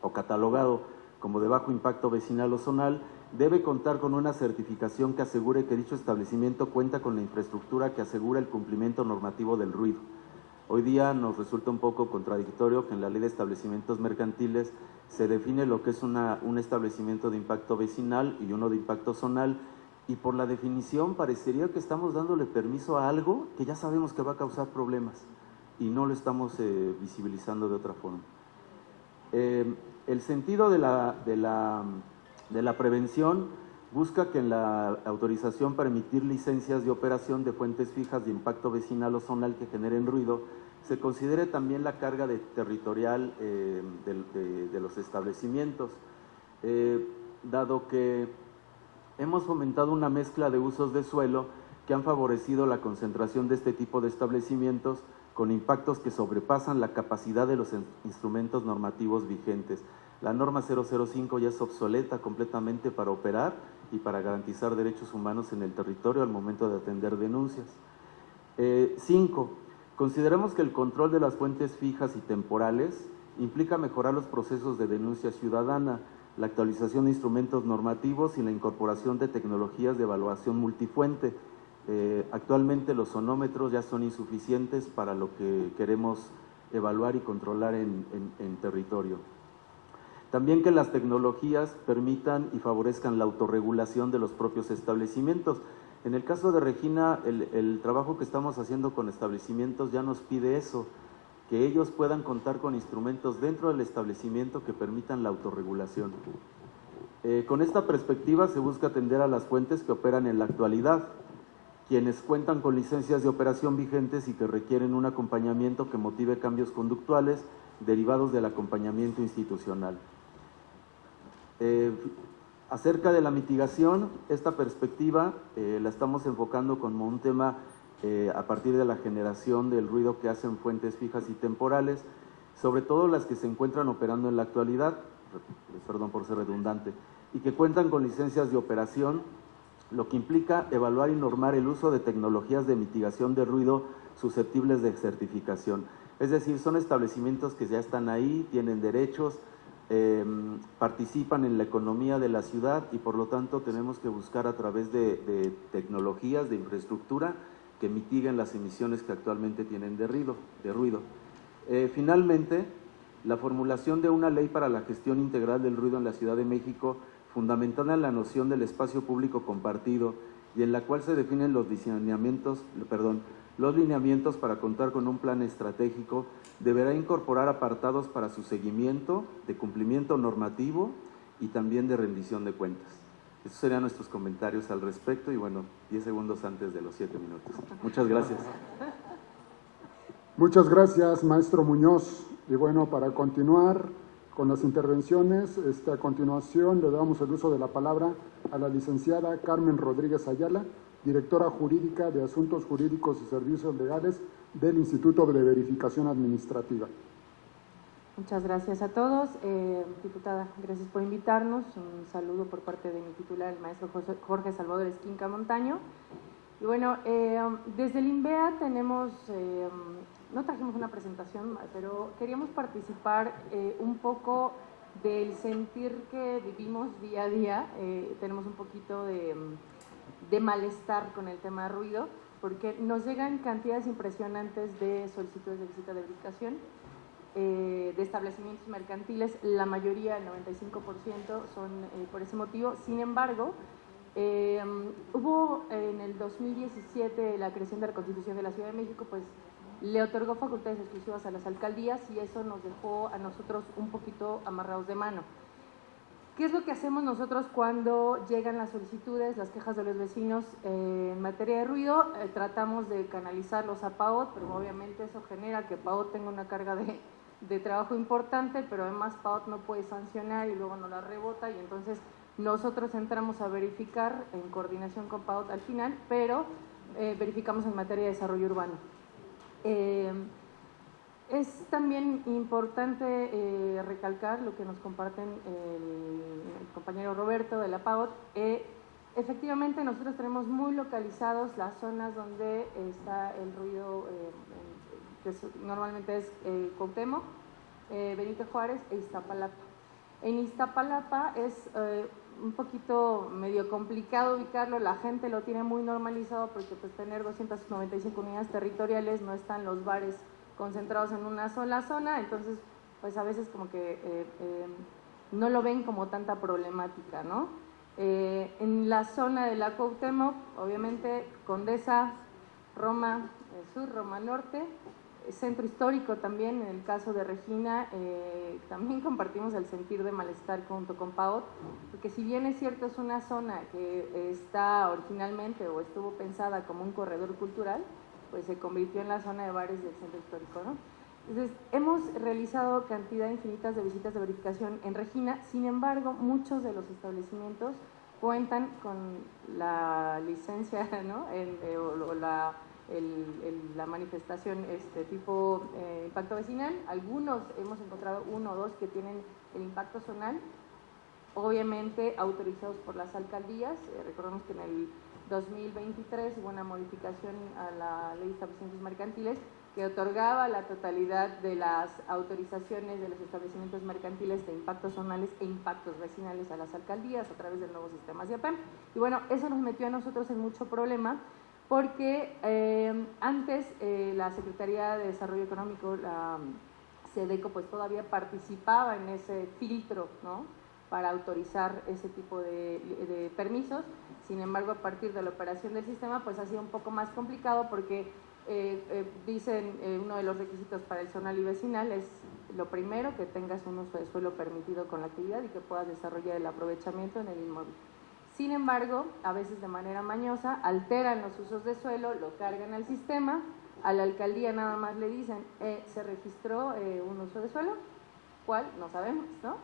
o catalogado como de bajo impacto vecinal o zonal, debe contar con una certificación que asegure que dicho establecimiento cuenta con la infraestructura que asegura el cumplimiento normativo del ruido. Hoy día nos resulta un poco contradictorio que en la Ley de Establecimientos Mercantiles se define lo que es un establecimiento de impacto vecinal y uno de impacto zonal, y por la definición parecería que estamos dándole permiso a algo que ya sabemos que va a causar problemas y no lo estamos visibilizando de otra forma. El sentido de la prevención busca que en la autorización para emitir licencias de operación de fuentes fijas de impacto vecinal o zonal que generen ruido, se considere también la carga territorial de los establecimientos, dado que hemos fomentado una mezcla de usos de suelo que han favorecido la concentración de este tipo de establecimientos con impactos que sobrepasan la capacidad de los instrumentos normativos vigentes. La norma 005 ya es obsoleta completamente para operar y para garantizar derechos humanos en el territorio al momento de atender denuncias. 5. Consideramos que el control de las fuentes fijas y temporales implica mejorar los procesos de denuncia ciudadana, la actualización de instrumentos normativos y la incorporación de tecnologías de evaluación multifuente. Actualmente los sonómetros ya son insuficientes para lo que queremos evaluar y controlar en territorio. También que las tecnologías permitan y favorezcan la autorregulación de los propios establecimientos. En el caso de Regina, el trabajo que estamos haciendo con establecimientos ya nos pide eso, que ellos puedan contar con instrumentos dentro del establecimiento que permitan la autorregulación. Con esta perspectiva se busca atender a las fuentes que operan en la actualidad, quienes cuentan con licencias de operación vigentes y que requieren un acompañamiento que motive cambios conductuales derivados del acompañamiento institucional. Acerca de la mitigación, esta perspectiva la estamos enfocando como un tema a partir de la generación del ruido que hacen fuentes fijas y temporales, sobre todo las que se encuentran operando en la actualidad, perdón por ser redundante, y que cuentan con licencias de operación, lo que implica evaluar y normar el uso de tecnologías de mitigación de ruido susceptibles de certificación. Es decir, son establecimientos que ya están ahí, tienen derechos, participan en la economía de la ciudad y por lo tanto tenemos que buscar a través de tecnologías, de infraestructura, que mitiguen las emisiones que actualmente tienen de ruido. Finalmente, la formulación de una ley para la gestión integral del ruido en la Ciudad de México, fundamentada en la noción del espacio público compartido y en la cual se definen los lineamientos para contar con un plan estratégico, deberá incorporar apartados para su seguimiento, de cumplimiento normativo y también de rendición de cuentas. Esos serían nuestros comentarios al respecto y bueno, 10 segundos antes de los 7 minutos. Muchas gracias. Muchas gracias, maestro Muñoz. Y bueno, para continuar con las intervenciones, a continuación le damos el uso de la palabra a la licenciada Carmen Rodríguez Ayala, directora jurídica de Asuntos Jurídicos y Servicios Legales del Instituto de Verificación Administrativa. Muchas gracias a todos. Diputada, gracias por invitarnos. Un saludo por parte de mi titular, el maestro Jorge Salvador Esquinca Montaño. Y bueno, desde el INVEA tenemos, no trajimos una presentación, pero queríamos participar un poco del sentir que vivimos día a día. Tenemos un poquito de malestar con el tema de ruido, porque nos llegan cantidades impresionantes de solicitudes de visita de verificación de establecimientos mercantiles, la mayoría, el 95%, son por ese motivo. Sin embargo, hubo en el 2017 la creación de la Constitución de la Ciudad de México, pues le otorgó facultades exclusivas a las alcaldías y eso nos dejó a nosotros un poquito amarrados de mano. ¿Qué es lo que hacemos nosotros cuando llegan las solicitudes, las quejas de los vecinos en materia de ruido? Tratamos de canalizarlos a PAOT, pero obviamente eso genera que PAOT tenga una carga de trabajo importante, pero además PAOT no puede sancionar y luego no la rebota, y entonces nosotros entramos a verificar en coordinación con PAOT al final, pero verificamos en materia de desarrollo urbano. Es también importante recalcar lo que nos comparten el compañero Roberto de la PAOT. Efectivamente, nosotros tenemos muy localizados las zonas donde está el ruido, que normalmente es Cuauhtémoc, Benito Juárez e Iztapalapa. En Iztapalapa es un poquito medio complicado ubicarlo, la gente lo tiene muy normalizado porque pues tener 295 unidades territoriales, no están los bares concentrados en una sola zona, entonces pues a veces como que no lo ven como tanta problemática, ¿no? En la zona de la Cuauhtémoc, obviamente Condesa, Roma Sur, Roma Norte, Centro Histórico también, en el caso de Regina, también compartimos el sentir de malestar junto con PAOT, porque si bien es cierto es una zona que está originalmente o estuvo pensada como un corredor cultural, pues se convirtió en la zona de bares del Centro Histórico, ¿no? Entonces, hemos realizado cantidad infinitas de visitas de verificación en Regina, sin embargo, muchos de los establecimientos cuentan con la licencia, ¿no? O la manifestación tipo impacto vecinal. Algunos hemos encontrado uno o dos que tienen el impacto zonal, obviamente autorizados por las alcaldías. Recordemos que en el 2023 hubo una modificación a la ley de establecimientos mercantiles que otorgaba la totalidad de las autorizaciones de los establecimientos mercantiles de impactos zonales e impactos vecinales a las alcaldías a través del nuevo sistema CIAPEM. Y bueno, eso nos metió a nosotros en mucho problema, porque antes la Secretaría de Desarrollo Económico, la SEDECO, pues todavía participaba en ese filtro, ¿no?, para autorizar ese tipo de permisos. Sin embargo, a partir de la operación del sistema, pues ha sido un poco más complicado porque dicen uno de los requisitos para el zonal y vecinal es lo primero, que tengas un uso de suelo permitido con la actividad y que puedas desarrollar el aprovechamiento en el inmueble. Sin embargo, a veces de manera mañosa, alteran los usos de suelo, lo cargan al sistema, a la alcaldía nada más le dicen, se registró un uso de suelo, ¿cuál? No sabemos, ¿no?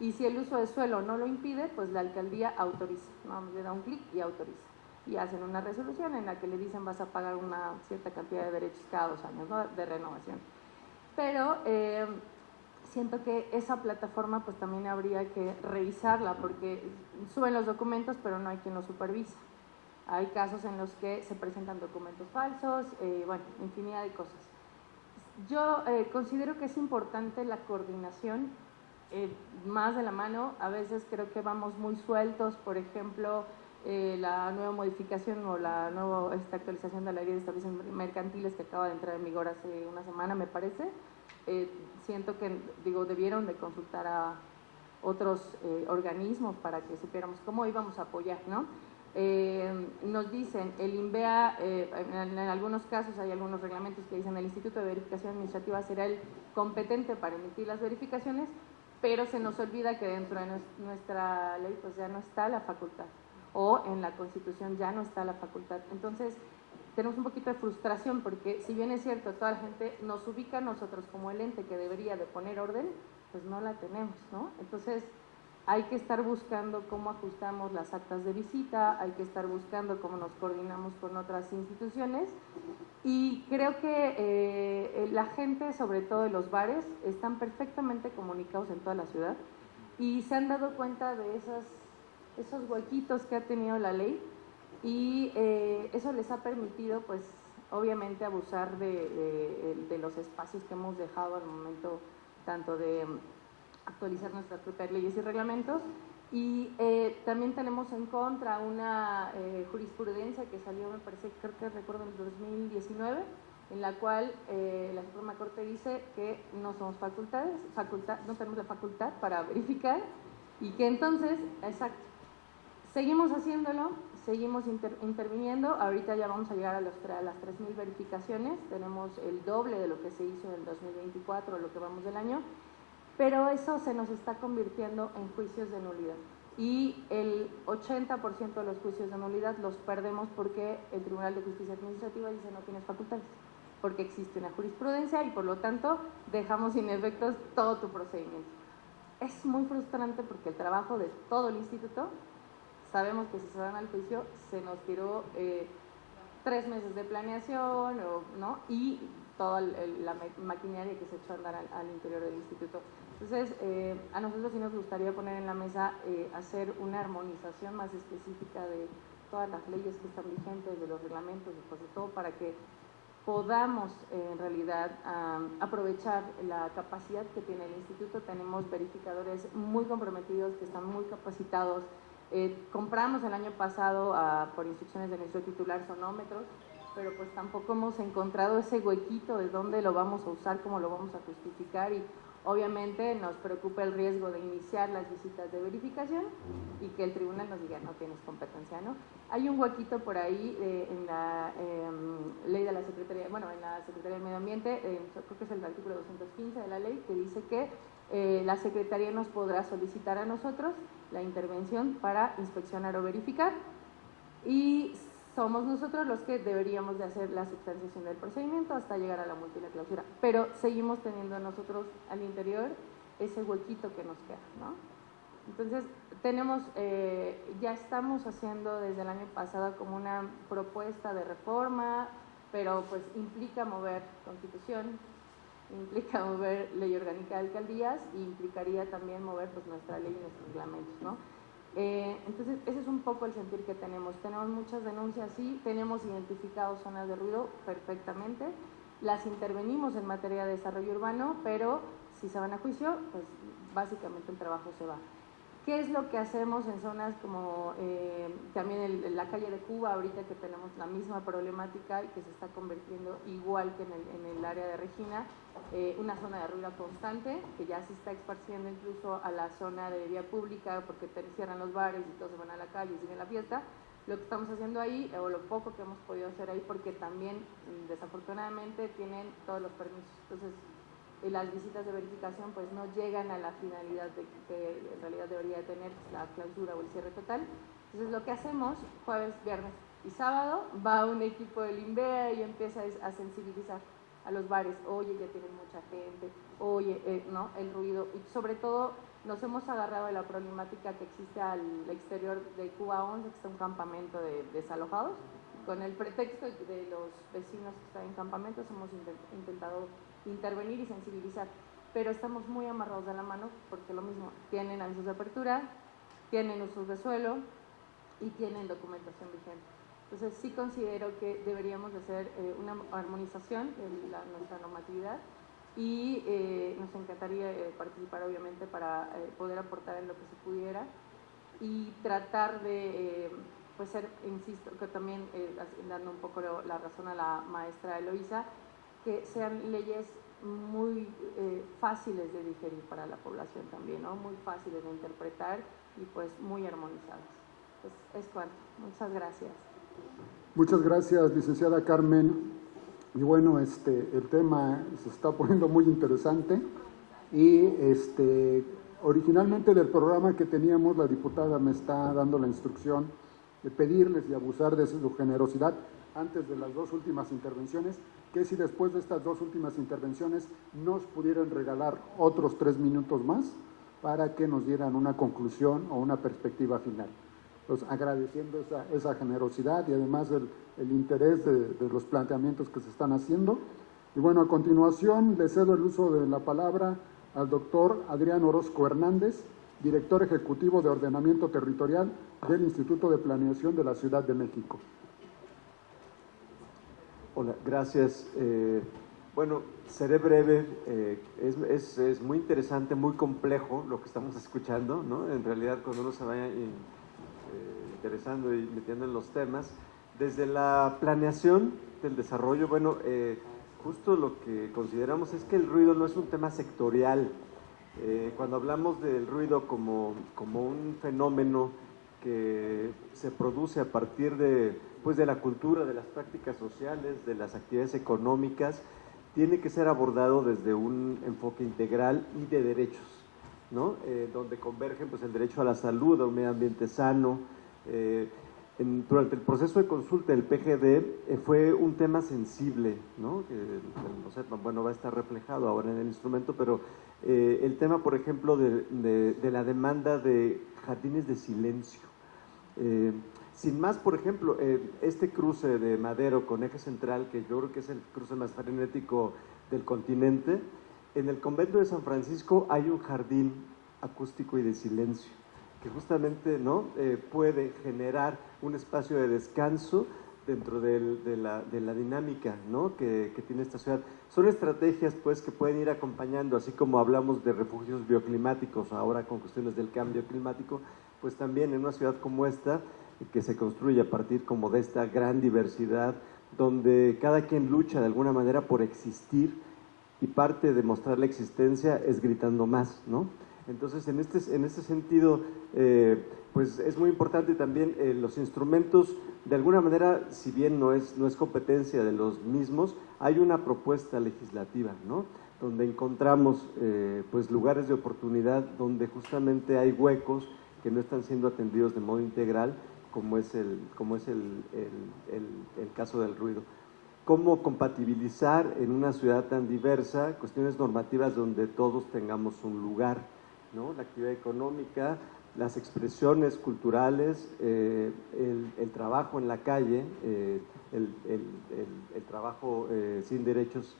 Y si el uso de suelo no lo impide, pues la alcaldía autoriza, ¿no? Le da un clic y autoriza. Y hacen una resolución en la que le dicen vas a pagar una cierta cantidad de derechos cada 2 años, ¿no? De renovación. Pero siento que esa plataforma pues también habría que revisarla porque suben los documentos pero no hay quien los supervisa. Hay casos en los que se presentan documentos falsos, bueno, infinidad de cosas. Yo considero que es importante la coordinación más de la mano. A veces creo que vamos muy sueltos, por ejemplo, la nueva modificación o la nueva actualización de la ley de establecimientos mercantiles que acaba de entrar en vigor hace una semana, me parece. Siento que, debieron de consultar a otros organismos para que supiéramos cómo íbamos a apoyar, ¿no? Nos dicen, el INVEA, en algunos casos hay algunos reglamentos que dicen el Instituto de Verificación Administrativa será el competente para emitir las verificaciones, pero se nos olvida que dentro de nuestra ley pues ya no está la facultad, o en la Constitución ya no está la facultad. Entonces, tenemos un poquito de frustración porque si bien es cierto, toda la gente nos ubica a nosotros como el ente que debería de poner orden, pues no la tenemos, ¿no? Entonces, hay que estar buscando cómo ajustamos las actas de visita, hay que estar buscando cómo nos coordinamos con otras instituciones y creo que la gente, sobre todo de los bares, están perfectamente comunicados en toda la ciudad y se han dado cuenta de esos huequitos que ha tenido la ley y eso les ha permitido, pues, obviamente abusar de los espacios que hemos dejado al momento tanto de actualizar nuestras propias leyes y reglamentos y también tenemos en contra una jurisprudencia que salió, me parece, creo que recuerdo en el 2019, en la cual la Suprema Corte dice que no somos no tenemos la facultad para verificar y que entonces, exacto, seguimos haciéndolo, seguimos interviniendo, ahorita ya vamos a llegar a las 3.000 verificaciones, tenemos el doble de lo que se hizo en el 2024, lo que vamos del año, pero eso se nos está convirtiendo en juicios de nulidad y el 80% de los juicios de nulidad los perdemos porque el Tribunal de Justicia Administrativa dice no tienes facultades, porque existe una jurisprudencia y por lo tanto dejamos sin efectos todo tu procedimiento. Es muy frustrante porque el trabajo de todo el instituto, sabemos que si se van al juicio se nos tiró 3 meses de planeación, ¿no? Y toda la maquinaria que se echó a andar al interior del instituto. Entonces, a nosotros sí nos gustaría poner en la mesa hacer una armonización más específica de todas las leyes que están vigentes, de los reglamentos, y pues de todo para que podamos en realidad aprovechar la capacidad que tiene el instituto. Tenemos verificadores muy comprometidos que están muy capacitados. Compramos el año pasado por instrucciones de nuestro titular sonómetros, pero pues tampoco hemos encontrado ese huequito de dónde lo vamos a usar, cómo lo vamos a justificar y obviamente nos preocupa el riesgo de iniciar las visitas de verificación y que el tribunal nos diga no tienes competencia, ¿no? Hay un huequito por ahí en la ley de la Secretaría, bueno, en la Secretaría del Medio Ambiente, creo que es el artículo 215 de la ley, que dice que la Secretaría nos podrá solicitar a nosotros la intervención para inspeccionar o verificar y somos nosotros los que deberíamos de hacer la sustanciación del procedimiento hasta llegar a la multa y la clausura, pero seguimos teniendo nosotros al interior ese huequito que nos queda, ¿no? Entonces, ya estamos haciendo desde el año pasado como una propuesta de reforma, pero pues implica mover constitución, implica mover ley orgánica de alcaldías y implicaría también mover pues nuestra ley y nuestros reglamentos, ¿no? Entonces, ese es un poco el sentir que tenemos. Tenemos muchas denuncias, sí, tenemos identificado zonas de ruido perfectamente, las intervenimos en materia de desarrollo urbano, pero si se van a juicio, pues básicamente el trabajo se va. ¿Qué es lo que hacemos en zonas como también en la calle de Cuba, ahorita que tenemos la misma problemática y que se está convirtiendo igual que en el área de Regina, una zona de ruido constante que ya se está esparciendo incluso a la zona de vía pública porque cierran los bares y todos se van a la calle y siguen la fiesta? Lo que estamos haciendo ahí, o lo poco que hemos podido hacer ahí, porque también desafortunadamente tienen todos los permisos. Entonces, las visitas de verificación pues no llegan a la finalidad que en realidad debería de tener, la clausura o el cierre total. Entonces lo que hacemos jueves, viernes y sábado, va un equipo del INVEA y empieza a sensibilizar a los bares, oye, ya tienen mucha gente, oye, ¿no? El ruido, y sobre todo nos hemos agarrado de la problemática que existe al exterior de Cuba 11, que está un campamento de desalojados. Con el pretexto de los vecinos que están en campamentos hemos intentado intervenir y sensibilizar, pero estamos muy amarrados de la mano porque lo mismo, tienen avisos de apertura, tienen usos de suelo y tienen documentación vigente. Entonces sí considero que deberíamos de hacer una armonización de nuestra normatividad y nos encantaría participar obviamente para poder aportar en lo que se pudiera y tratar de pues ser, insisto, que también dando un poco la razón a la maestra Eloísa, que sean leyes muy fáciles de digerir para la población también, ¿no? Muy fáciles de interpretar y pues muy armonizadas. Pues es cuanto. Muchas gracias. Muchas gracias, licenciada Carmen. Y bueno, el tema se está poniendo muy interesante y originalmente del programa que teníamos, la diputada me está dando la instrucción de pedirles y abusar de su generosidad antes de las dos últimas intervenciones, que si después de estas dos últimas intervenciones nos pudieran regalar otros 3 minutos más para que nos dieran una conclusión o una perspectiva final. Entonces, agradeciendo esa generosidad y además el interés de los planteamientos que se están haciendo. Y bueno, a continuación le cedo el uso de la palabra al doctor Adrián Orozco Hernández, director ejecutivo de Ordenamiento Territorial del Instituto de Planeación de la Ciudad de México. Hola, gracias. Bueno, seré breve. Es muy interesante, muy complejo lo que estamos escuchando, ¿no? En realidad, cuando uno se vaya interesando y metiendo en los temas, desde la planeación del desarrollo, bueno, justo lo que consideramos es que el ruido no es un tema sectorial. Cuando hablamos del ruido como un fenómeno que se produce a partir de la cultura, de las prácticas sociales, de las actividades económicas, tiene que ser abordado desde un enfoque integral y de derechos, ¿no? Donde convergen pues, el derecho a la salud, a un medio ambiente sano. Durante el proceso de consulta del PGD fue un tema sensible, ¿no? Que no sé, bueno, va a estar reflejado ahora en el instrumento, pero el tema, por ejemplo, de la demanda de jardines de silencio. Sin más, por ejemplo, este cruce de Madero con Eje Central, que yo creo que es el cruce más frenético del continente, en el convento de San Francisco hay un jardín acústico y de silencio, que justamente, ¿no? Puede generar un espacio de descanso dentro de la dinámica, ¿no? que tiene esta ciudad. Son estrategias pues, que pueden ir acompañando, así como hablamos de refugios bioclimáticos ahora con cuestiones del cambio climático, pues también en una ciudad como esta, que se construye a partir como de esta gran diversidad, donde cada quien lucha de alguna manera por existir y parte de mostrar la existencia es gritando más, ¿no? Entonces, en este sentido, pues es muy importante también los instrumentos, de alguna manera, si bien no es competencia de los mismos, hay una propuesta legislativa, ¿no? Donde encontramos pues lugares de oportunidad, donde justamente hay huecos que no están siendo atendidos de modo integral, como es el caso del ruido. Cómo compatibilizar en una ciudad tan diversa cuestiones normativas donde todos tengamos un lugar, ¿no? La actividad económica, las expresiones culturales, el trabajo en la calle, el trabajo sin derechos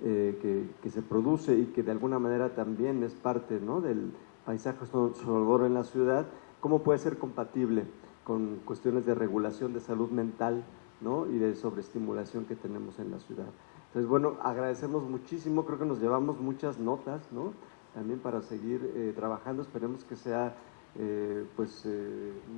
que se produce y que de alguna manera también es parte, ¿no? del paisaje sonoro en la ciudad, cómo puede ser compatible con cuestiones de regulación de salud mental, ¿no? y de sobreestimulación que tenemos en la ciudad. Entonces, bueno, agradecemos muchísimo, creo que nos llevamos muchas notas, ¿no? También para seguir trabajando, esperemos que sea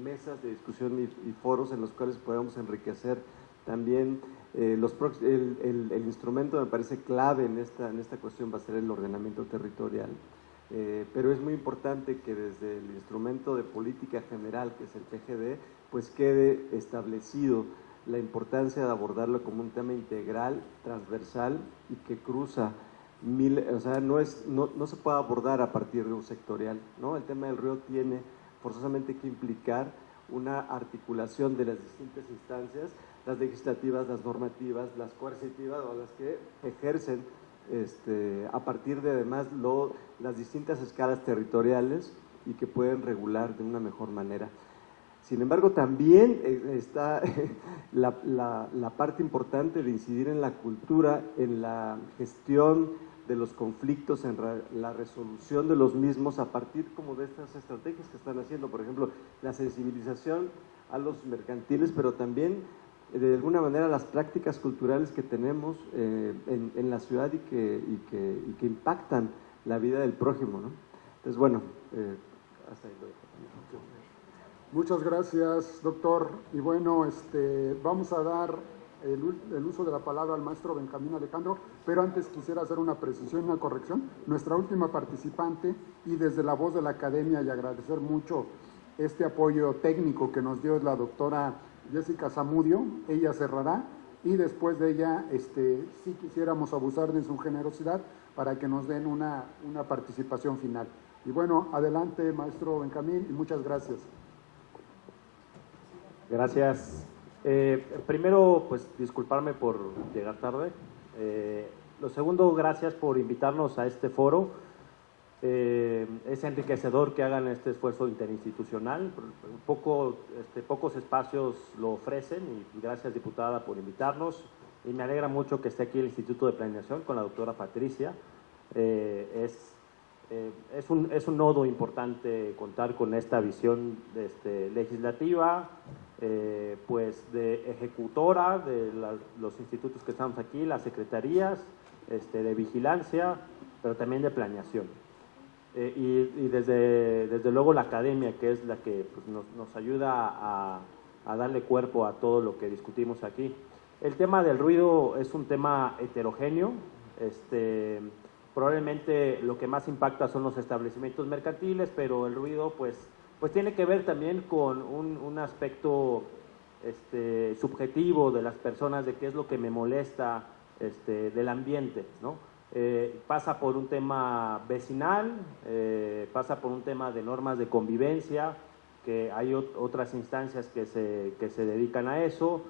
mesas de discusión y foros en los cuales podamos enriquecer también el instrumento me parece clave en esta cuestión va a ser el ordenamiento territorial. Pero es muy importante que desde el instrumento de política general, que es el PGD, pues quede establecido la importancia de abordarlo como un tema integral, transversal y que cruza o sea, no se puede abordar a partir de un sectorial, ¿no? El tema del ruido tiene forzosamente que implicar una articulación de las distintas instancias, las legislativas, las normativas, las coercitivas o las que ejercen a partir de además las distintas escalas territoriales y que pueden regular de una mejor manera. Sin embargo, también está la parte importante de incidir en la cultura, en la gestión de los conflictos, en la resolución de los mismos a partir como de estas estrategias que están haciendo, por ejemplo, la sensibilización a los mercantiles, pero también de alguna manera las prácticas culturales que tenemos en la ciudad y que impactan la vida del prójimo, ¿no? Entonces, bueno, hasta ahí lo dejo. Muchas gracias, doctor. Y bueno, vamos a dar el uso de la palabra al maestro Benjamín Alejandro, pero antes quisiera hacer una precisión y una corrección. Nuestra última participante, y desde la voz de la academia, y agradecer mucho este apoyo técnico que nos dio, es la doctora Jessica Zamudio. Ella cerrará, y después de ella, sí quisiéramos abusar de su generosidad para que nos den una participación final. Y bueno, adelante, maestro Benjamín, y muchas gracias. Gracias. Primero, pues disculparme por llegar tarde. Lo segundo, gracias por invitarnos a este foro. Es enriquecedor que hagan este esfuerzo interinstitucional. Pocos espacios lo ofrecen y gracias, diputada, por invitarnos. Y me alegra mucho que esté aquí el Instituto de Planeación con la doctora Patricia. Es un nodo importante contar con esta visión legislativa, pues de ejecutora de los institutos que estamos aquí, las secretarías de vigilancia, pero también de planeación. Y desde luego la academia, que es la que pues, nos ayuda a darle cuerpo a todo lo que discutimos aquí. El tema del ruido es un tema heterogéneo. Probablemente lo que más impacta son los establecimientos mercantiles, pero el ruido pues tiene que ver también con un aspecto subjetivo de las personas, de qué es lo que me molesta del ambiente, ¿no? Pasa por un tema vecinal, pasa por un tema de normas de convivencia, que hay otras instancias que se dedican a eso,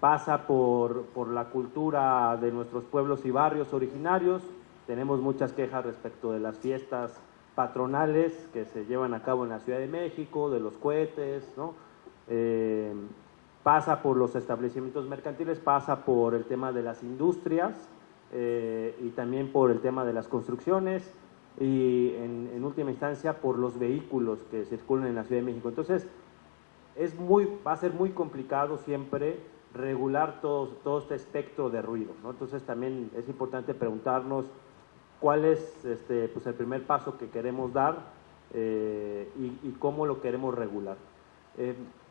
pasa por la cultura de nuestros pueblos y barrios originarios. Tenemos muchas quejas respecto de las fiestas patronales que se llevan a cabo en la Ciudad de México, de los cohetes, ¿no? Pasa por los establecimientos mercantiles, pasa por el tema de las industrias y también por el tema de las construcciones y en última instancia por los vehículos que circulan en la Ciudad de México. Entonces, va a ser muy complicado siempre regular todo este espectro de ruido, ¿no? Entonces también es importante preguntarnos cuál es pues el primer paso que queremos dar y cómo lo queremos regular.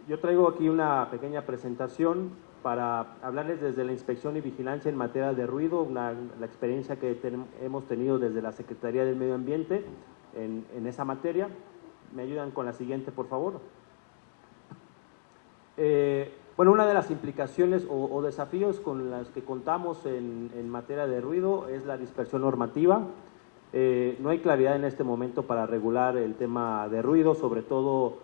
Yo traigo aquí una pequeña presentación para hablarles desde la inspección y vigilancia en materia de ruido, la experiencia que hemos tenido desde la Secretaría del Medio Ambiente en esa materia. ¿Me ayudan con la siguiente, por favor? Bueno, una de las implicaciones o desafíos con las que contamos en materia de ruido es la dispersión normativa. No hay claridad en este momento para regular el tema de ruido, sobre todo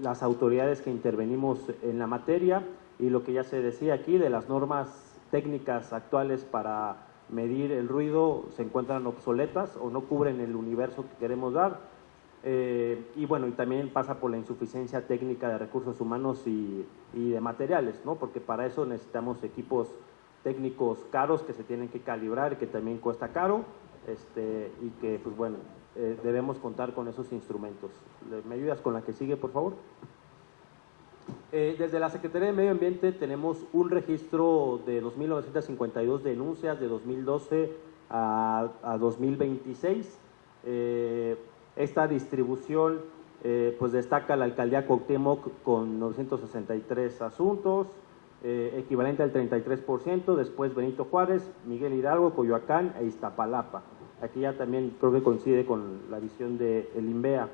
las autoridades que intervenimos en la materia y lo que ya se decía aquí de las normas técnicas actuales para medir el ruido se encuentran obsoletas o no cubren el universo que queremos dar. Y bueno, y también pasa por la insuficiencia técnica de recursos humanos y de materiales, ¿no? Porque para eso necesitamos equipos técnicos caros que se tienen que calibrar y que también cuesta caro, y que, pues bueno, debemos contar con esos instrumentos. ¿Me ayudas con la que sigue, por favor? Desde la Secretaría de Medio Ambiente tenemos un registro de 2.952 denuncias de 2012 a 2026. Esta distribución pues destaca la alcaldía Cuauhtémoc con 963 asuntos, equivalente al 33%, después Benito Juárez, Miguel Hidalgo, Coyoacán e Iztapalapa. Aquí ya también creo que coincide con la visión del INVEA.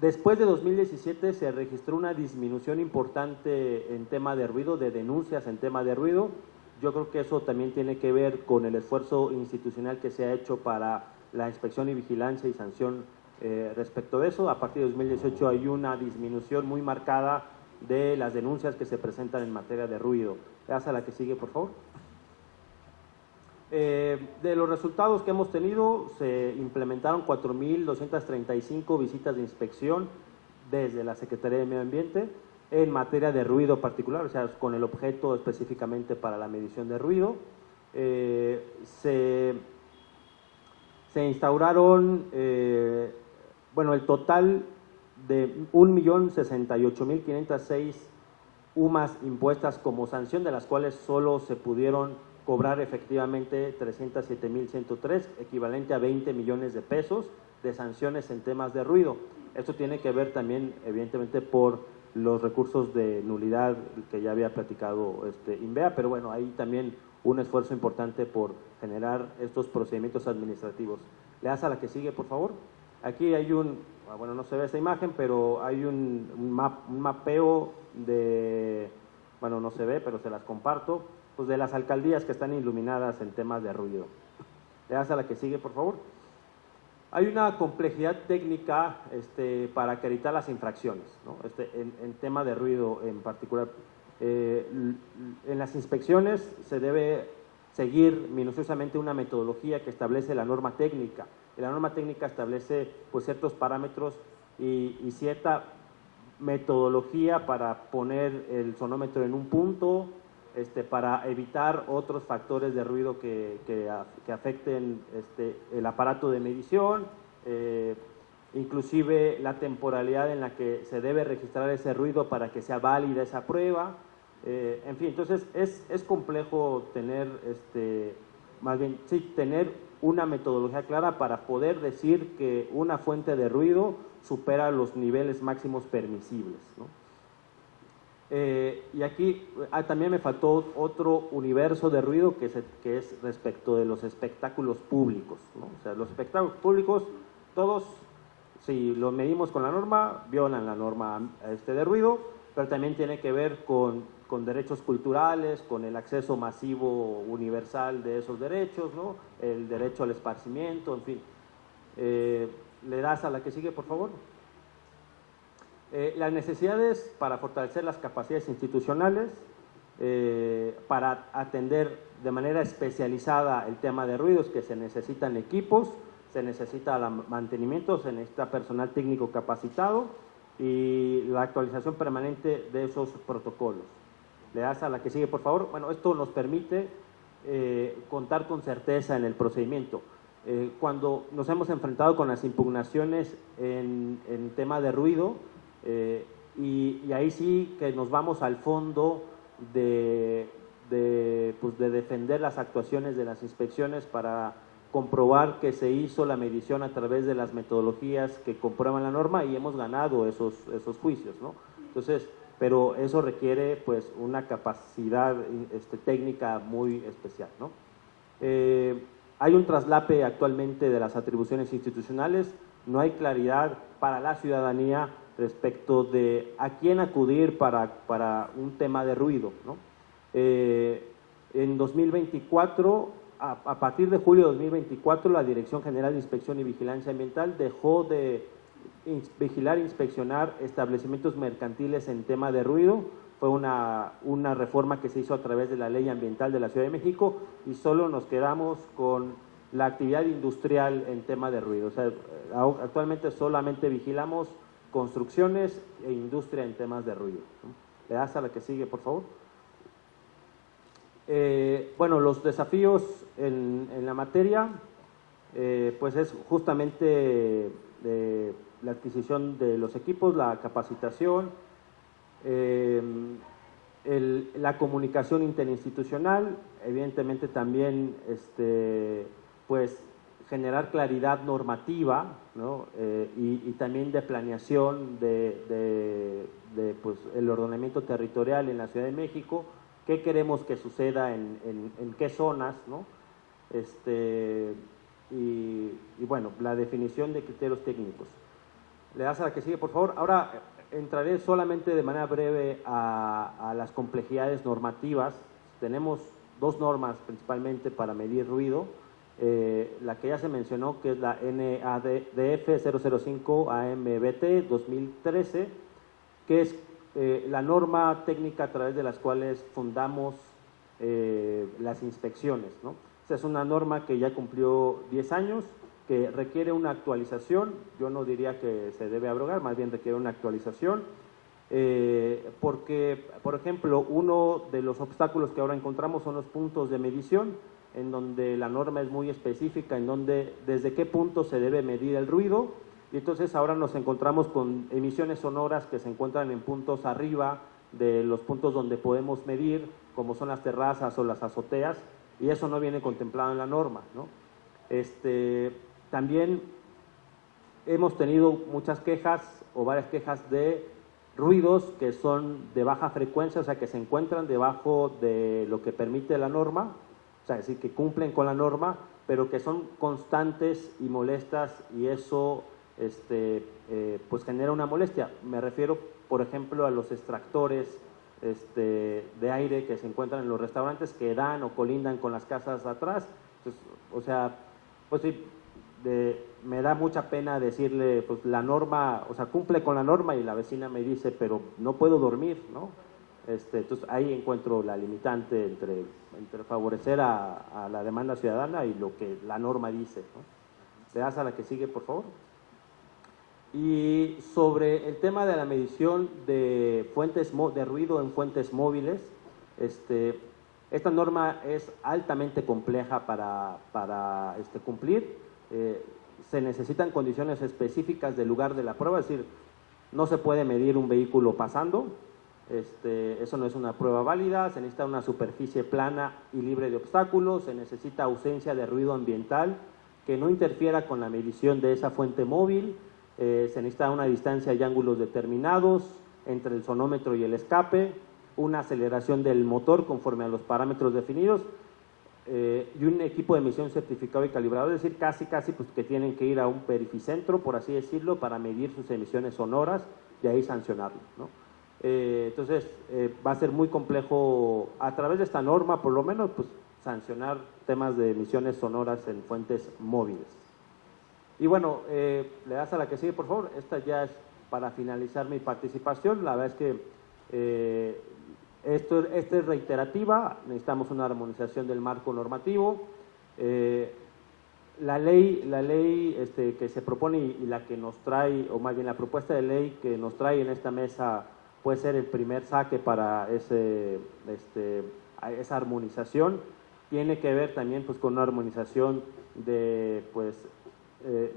Después de 2017 se registró una disminución importante en tema de ruido, de denuncias en tema de ruido. yo creo que eso también tiene que ver con el esfuerzo institucional que se ha hecho para la inspección y vigilancia y sanción respecto de eso. A partir de 2018 hay una disminución muy marcada de las denuncias que se presentan en materia de ruido. Haz a la que sigue, por favor. De los resultados que hemos tenido, se implementaron 4.235 visitas de inspección desde la Secretaría de Medio Ambiente en materia de ruido particular, o sea, con el objeto específicamente para la medición de ruido. Se instauraron, bueno, el total de 1.068.506 UMAS impuestas como sanción, de las cuales solo se pudieron cobrar efectivamente 307.103, equivalente a 20 millones de pesos de sanciones en temas de ruido. Esto tiene que ver también, evidentemente, por los recursos de nulidad que ya había platicado INVEA, pero bueno, hay también un esfuerzo importante por generar estos procedimientos administrativos. Le das a la que sigue, por favor. Aquí hay bueno, no se ve esta imagen, pero hay un mapeo de, bueno, no se ve, pero se las comparto, pues de las alcaldías que están iluminadas en temas de ruido. Le das a la que sigue, por favor. Hay una complejidad técnica para acreditar las infracciones, ¿no? En tema de ruido en particular. En las inspecciones se debe seguir minuciosamente una metodología que establece la norma técnica. Y la norma técnica establece pues, ciertos parámetros y cierta metodología para poner el sonómetro en un punto, para evitar otros factores de ruido que afecten el aparato de medición, inclusive la temporalidad en la que se debe registrar ese ruido para que sea válida esa prueba. En fin, entonces es complejo tener, más bien, sí, tener una metodología clara para poder decir que una fuente de ruido supera los niveles máximos permisibles, ¿no? Y aquí también me faltó otro universo de ruido que es respecto de los espectáculos públicos, ¿no? O sea, los espectáculos públicos, todos, si los medimos con la norma, violan la norma de ruido, pero también tiene que ver con derechos culturales, con el acceso masivo universal de esos derechos, ¿no? El derecho al esparcimiento, en fin. ¿Le das a la que sigue, por favor? Las necesidades para fortalecer las capacidades institucionales, para atender de manera especializada el tema de ruidos, que se necesitan equipos, se necesita mantenimiento, se necesita personal técnico capacitado y la actualización permanente de esos protocolos. Le das a la que sigue, por favor. Bueno, esto nos permite contar con certeza en el procedimiento. Cuando nos hemos enfrentado con las impugnaciones en tema de ruido, y ahí sí que nos vamos al fondo de defender las actuaciones de las inspecciones para comprobar que se hizo la medición a través de las metodologías que comprueban la norma y hemos ganado esos juicios, ¿no? Entonces, pero eso requiere pues una capacidad técnica muy especial, ¿no? Hay un traslape actualmente de las atribuciones institucionales, no hay claridad para la ciudadanía respecto de a quién acudir para un tema de ruido, ¿no? En 2024, a partir de julio de 2024, la Dirección General de Inspección y Vigilancia Ambiental dejó de vigilar e inspeccionar establecimientos mercantiles en tema de ruido. Fue una reforma que se hizo a través de la Ley Ambiental de la Ciudad de México y solo nos quedamos con la actividad industrial en tema de ruido. O sea, actualmente solamente vigilamos construcciones e industria en temas de ruido, ¿no? Le das a la que sigue, por favor. Bueno, los desafíos en la materia, pues es justamente la adquisición de los equipos, la capacitación, la comunicación interinstitucional, evidentemente también pues generar claridad normativa, ¿no? Y también de planeación pues, el ordenamiento territorial en la Ciudad de México, qué queremos que suceda en qué zonas, ¿no? Y bueno, la definición de criterios técnicos. Le das a la que sigue, por favor. Ahora entraré solamente de manera breve a las complejidades normativas. Tenemos dos normas principalmente para medir ruido. La que ya se mencionó, que es la NADF 005 AMBT 2013, que es la norma técnica a través de las cuales fundamos las inspecciones, ¿no? Esta es una norma que ya cumplió 10 años, que requiere una actualización. Yo no diría que se debe abrogar, más bien requiere una actualización, porque, por ejemplo, uno de los obstáculos que ahora encontramos son los puntos de medición, en donde la norma es muy específica, en donde desde qué punto se debe medir el ruido, y entonces ahora nos encontramos con emisiones sonoras que se encuentran en puntos arriba de los puntos donde podemos medir, como son las terrazas o las azoteas, y eso no viene contemplado en la norma, ¿no? También hemos tenido muchas quejas o varias quejas de ruidos que son de baja frecuencia, o sea, que se encuentran debajo de lo que permite la norma, o sea, es decir, que cumplen con la norma, pero que son constantes y molestas, y eso pues genera una molestia. Me refiero, por ejemplo, a los extractores de aire que se encuentran en los restaurantes, que dan o colindan con las casas atrás. Entonces, o sea, pues sí, me da mucha pena decirle, pues la norma, o sea, cumple con la norma, y la vecina me dice, pero no puedo dormir, ¿no? Entonces ahí encuentro la limitante entre favorecer a la demanda ciudadana y lo que la norma dice, ¿no? ¿Le das a la que sigue, por favor? Y sobre el tema de la medición de fuentes de ruido en fuentes móviles, esta norma es altamente compleja para cumplir. Se necesitan condiciones específicas del lugar de la prueba, es decir, no se puede medir un vehículo pasando, eso no es una prueba válida. Se necesita una superficie plana y libre de obstáculos, se necesita ausencia de ruido ambiental que no interfiera con la medición de esa fuente móvil, se necesita una distancia y ángulos determinados entre el sonómetro y el escape, una aceleración del motor conforme a los parámetros definidos, y un equipo de medición certificado y calibrado, es decir, casi pues que tienen que ir a un perificentro, por así decirlo, para medir sus emisiones sonoras y ahí sancionarlos, ¿no? Entonces va a ser muy complejo a través de esta norma, por lo menos, pues sancionar temas de emisiones sonoras en fuentes móviles. Y bueno, le das a la que sigue, por favor. Esta ya es para finalizar mi participación. La verdad es que esta es reiterativa, necesitamos una armonización del marco normativo. La ley que se propone y la que nos trae, o más bien la propuesta de ley que nos trae en esta mesa, puede ser el primer saque para esa armonización. Tiene que ver también pues con una armonización de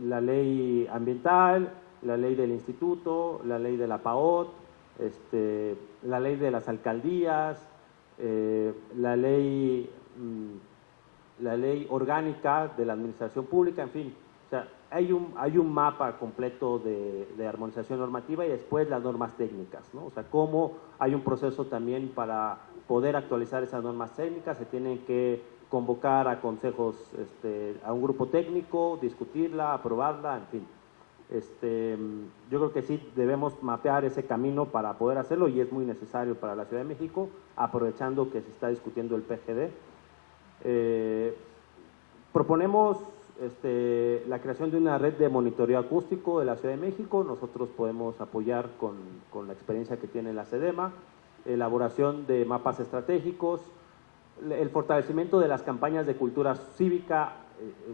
la ley ambiental, la ley del instituto, la ley de la PAOT, la ley de las alcaldías, la ley orgánica de la administración pública, en fin. O sea, hay un mapa completo de armonización normativa, y después las normas técnicas, ¿no? O sea, cómo hay un proceso también para poder actualizar esas normas técnicas. Se tienen que convocar a consejos, a un grupo técnico, discutirla, aprobarla, en fin. Yo creo que sí debemos mapear ese camino para poder hacerlo, y es muy necesario para la Ciudad de México, aprovechando que se está discutiendo el PGD. Proponemos la creación de una red de monitoreo acústico de la Ciudad de México. Nosotros podemos apoyar con la experiencia que tiene la SEDEMA, elaboración de mapas estratégicos, el fortalecimiento de las campañas de cultura cívica,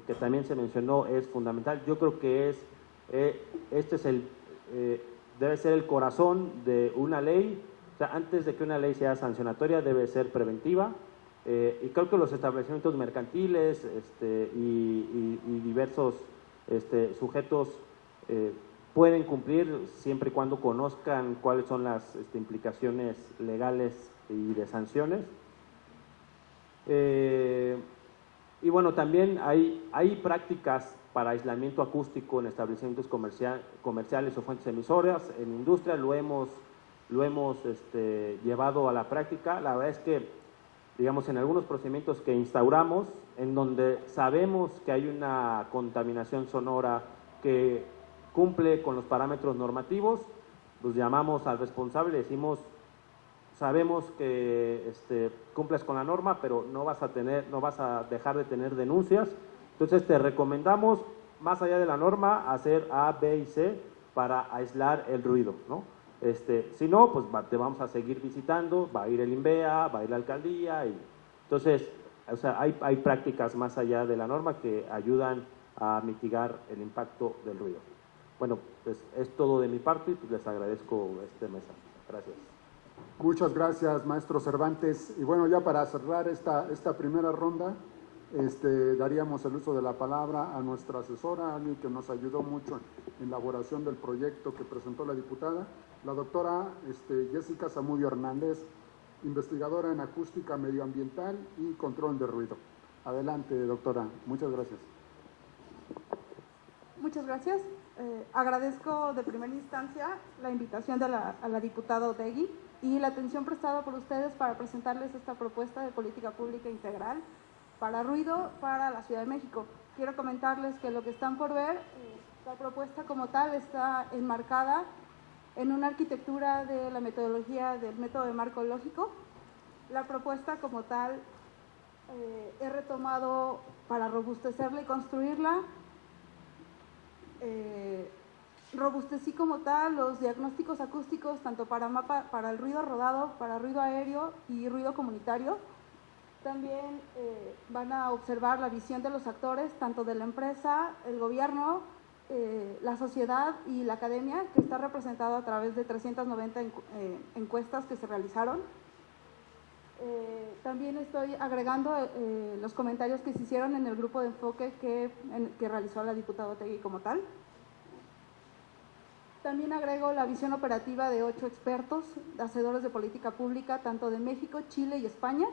que también se mencionó, es fundamental. Yo creo que debe ser el corazón de una ley. O sea, antes de que una ley sea sancionatoria, debe ser preventiva. Y creo que los establecimientos mercantiles y diversos sujetos pueden cumplir siempre y cuando conozcan cuáles son las implicaciones legales y de sanciones. Y bueno, también hay prácticas para aislamiento acústico en establecimientos comerciales o fuentes emisoras. En industria lo hemos llevado a la práctica. La verdad es que, digamos, en algunos procedimientos que instauramos, en donde sabemos que hay una contaminación sonora que cumple con los parámetros normativos, pues llamamos al responsable y decimos, sabemos que cumples con la norma, pero no vas a dejar de tener denuncias. Entonces te recomendamos, más allá de la norma, hacer A, B y C para aislar el ruido, ¿no? Si no, pues te vamos a seguir visitando, va a ir el INVEA, va a ir la alcaldía. Entonces, o sea, hay prácticas más allá de la norma que ayudan a mitigar el impacto del ruido. Bueno, pues es todo de mi parte y pues les agradezco este mensaje. Gracias. Muchas gracias, maestro Cervantes. Y bueno, ya para cerrar esta primera ronda, daríamos el uso de la palabra a nuestra asesora, alguien que nos ayudó mucho en la elaboración del proyecto que presentó la diputada, la doctora Jessica Zamudio Hernández, investigadora en acústica medioambiental y control de ruido. Adelante, doctora. Muchas gracias. Muchas gracias. Agradezco de primera instancia la invitación a la diputada Otegui y la atención prestada por ustedes para presentarles esta propuesta de política pública integral para ruido para la Ciudad de México. Quiero comentarles que lo que están por ver, la propuesta como tal está enmarcada en una arquitectura de la metodología del método de marco lógico. La propuesta como tal he retomado para robustecerla y construirla. Robustecí como tal los diagnósticos acústicos tanto para el ruido rodado, para ruido aéreo y ruido comunitario. También van a observar la visión de los actores, tanto de la empresa, el gobierno, la sociedad y la academia, que está representado a través de 390 encuestas que se realizaron. También estoy agregando los comentarios que se hicieron en el grupo de enfoque que realizó la diputada Otegui como tal. También agrego la visión operativa de 8 expertos, hacedores de política pública, tanto de México, Chile y España.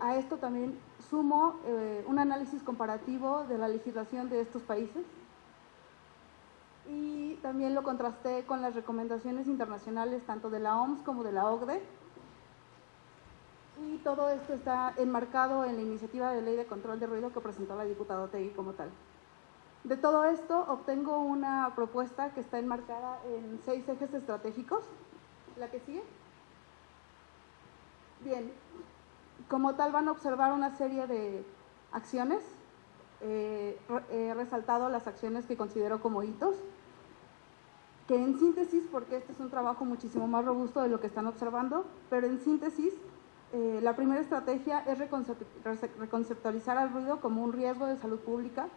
A esto también sumo un análisis comparativo de la legislación de estos países y también lo contrasté con las recomendaciones internacionales tanto de la OMS como de la OCDE, y todo esto está enmarcado en la iniciativa de ley de control de ruido que presentó la diputada Otegui como tal. De todo esto obtengo una propuesta que está enmarcada en 6 ejes estratégicos. ¿La que sigue? Bien. Como tal van a observar una serie de acciones. He resaltado las acciones que considero como hitos, que en síntesis, porque este es un trabajo muchísimo más robusto de lo que están observando, pero en síntesis, la primera estrategia es reconceptualizar al ruido como un riesgo de salud pública.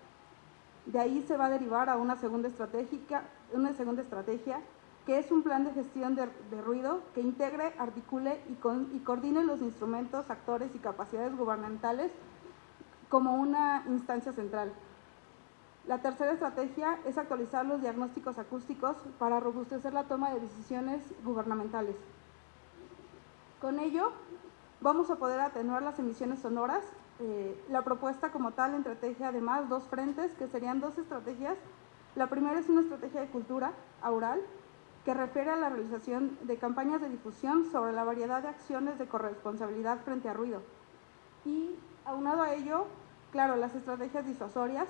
De ahí se va a derivar a una segunda estrategia, que es un plan de gestión de ruido que integre, articule y coordine los instrumentos, actores y capacidades gubernamentales como una instancia central. La tercera estrategia es actualizar los diagnósticos acústicos para robustecer la toma de decisiones gubernamentales. Con ello, vamos a poder atenuar las emisiones sonoras. La propuesta como tal entreteje además 2 frentes, que serían 2 estrategias. La primera es una estrategia de cultura aural, que refiere a la realización de campañas de difusión sobre la variedad de acciones de corresponsabilidad frente a ruido. Y aunado a ello, claro, las estrategias disuasorias,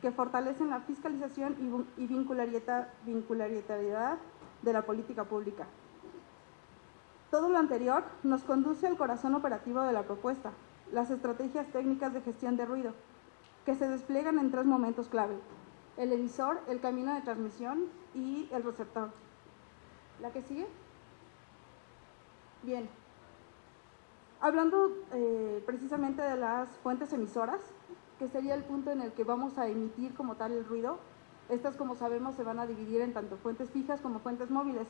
que fortalecen la fiscalización y vincularidad de la política pública. Todo lo anterior nos conduce al corazón operativo de la propuesta, las estrategias técnicas de gestión de ruido, que se despliegan en 3 momentos clave: el emisor, el camino de transmisión y el receptor. ¿La que sigue? Bien. Hablando precisamente de las fuentes emisoras, que sería el punto en el que vamos a emitir como tal el ruido. Estas, como sabemos, se van a dividir en tanto fuentes fijas como fuentes móviles.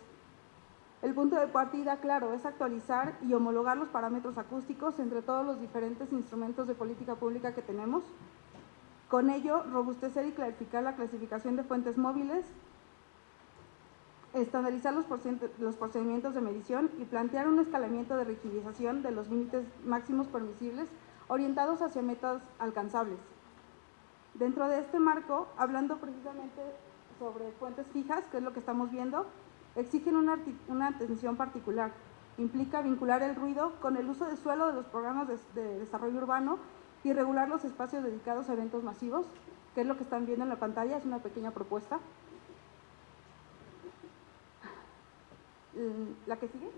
El punto de partida, claro, es actualizar y homologar los parámetros acústicos entre todos los diferentes instrumentos de política pública que tenemos. Con ello, robustecer y clarificar la clasificación de fuentes móviles, estandarizar los procedimientos de medición y plantear un escalamiento de rigidización de los límites máximos permisibles orientados hacia metas alcanzables. Dentro de este marco, hablando precisamente sobre fuentes fijas, que es lo que estamos viendo, exigen una atención particular. Implica vincular el ruido con el uso de suelo de los programas de desarrollo urbano y regular los espacios dedicados a eventos masivos, que es lo que están viendo en la pantalla, es una pequeña propuesta. ¿La que sigue?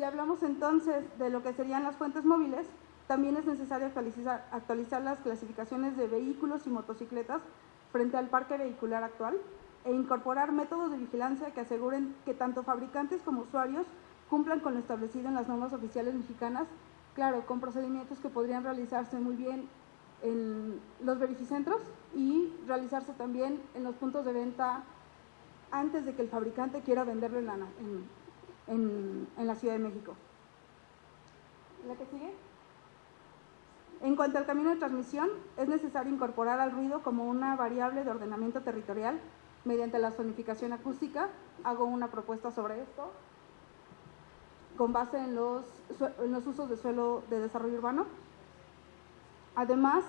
Si hablamos entonces de lo que serían las fuentes móviles, también es necesario actualizar las clasificaciones de vehículos y motocicletas frente al parque vehicular actual e incorporar métodos de vigilancia que aseguren que tanto fabricantes como usuarios cumplan con lo establecido en las normas oficiales mexicanas, claro, con procedimientos que podrían realizarse muy bien en los verificentros y realizarse también en los puntos de venta antes de que el fabricante quiera venderlo en la Ciudad de México. ¿La que sigue? En cuanto al camino de transmisión, es necesario incorporar al ruido como una variable de ordenamiento territorial mediante la zonificación acústica. Hago una propuesta sobre esto con base en los usos de suelo de desarrollo urbano. Además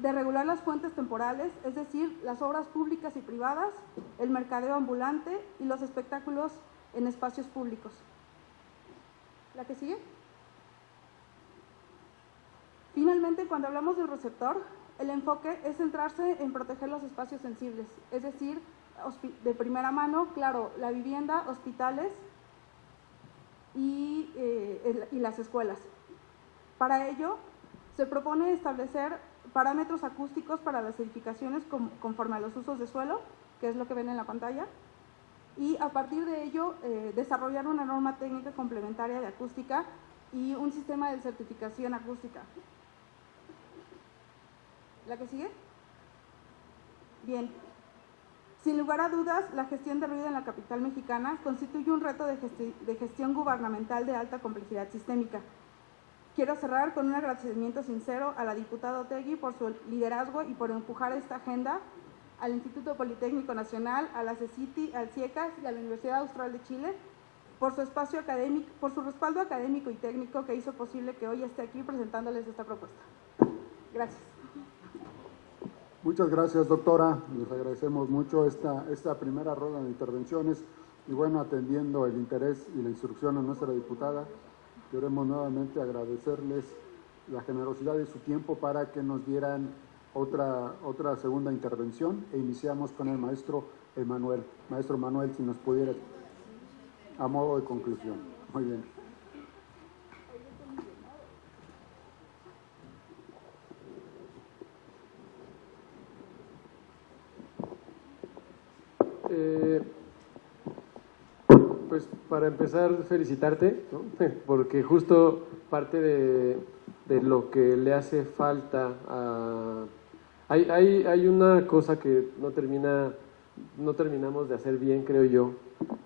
de regular las fuentes temporales, es decir, las obras públicas y privadas, el mercadeo ambulante y los espectáculos en espacios públicos. ¿La que sigue? Finalmente, cuando hablamos del receptor, el enfoque es centrarse en proteger los espacios sensibles, es decir, de primera mano, claro, la vivienda, hospitales y las escuelas. Para ello, se propone establecer parámetros acústicos para las edificaciones conforme a los usos de suelo, que es lo que ven en la pantalla, y a partir de ello desarrollar una norma técnica complementaria de acústica y un sistema de certificación acústica. ¿La que sigue? Bien. Sin lugar a dudas, la gestión de ruido en la capital mexicana constituye un reto de gestión gubernamental de alta complejidad sistémica. Quiero cerrar con un agradecimiento sincero a la diputada Otegui por su liderazgo y por empujar esta agenda, al Instituto Politécnico Nacional, a la CECITI, al CIECAS y a la Universidad Austral de Chile, por su espacio académico, por su respaldo académico y técnico que hizo posible que hoy esté aquí presentándoles esta propuesta. Gracias. Muchas gracias, doctora. Les agradecemos mucho esta primera ronda de intervenciones y bueno, atendiendo el interés y la instrucción de nuestra diputada, queremos nuevamente agradecerles la generosidad de su tiempo para que nos dieran otra segunda intervención e iniciamos con el maestro Emanuel. Maestro Emanuel, si nos pudiera, a modo de conclusión. Muy bien. Pues para empezar, felicitarte, ¿no? Porque justo parte de lo que le hace falta a... Hay una cosa que no terminamos de hacer bien, creo yo,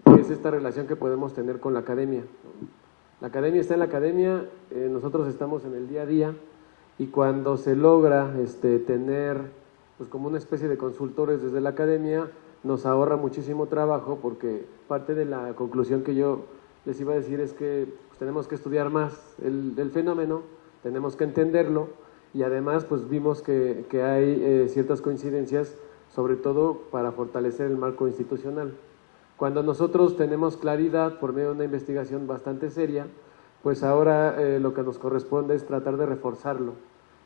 que es esta relación que podemos tener con la academia, ¿no? La academia está en la academia, nosotros estamos en el día a día, y cuando se logra tener pues como una especie de consultores desde la academia, nos ahorra muchísimo trabajo, porque parte de la conclusión que yo les iba a decir es que pues, tenemos que estudiar más el fenómeno, tenemos que entenderlo, y además pues vimos que hay ciertas coincidencias, sobre todo para fortalecer el marco institucional. Cuando nosotros tenemos claridad por medio de una investigación bastante seria, pues ahora lo que nos corresponde es tratar de reforzarlo,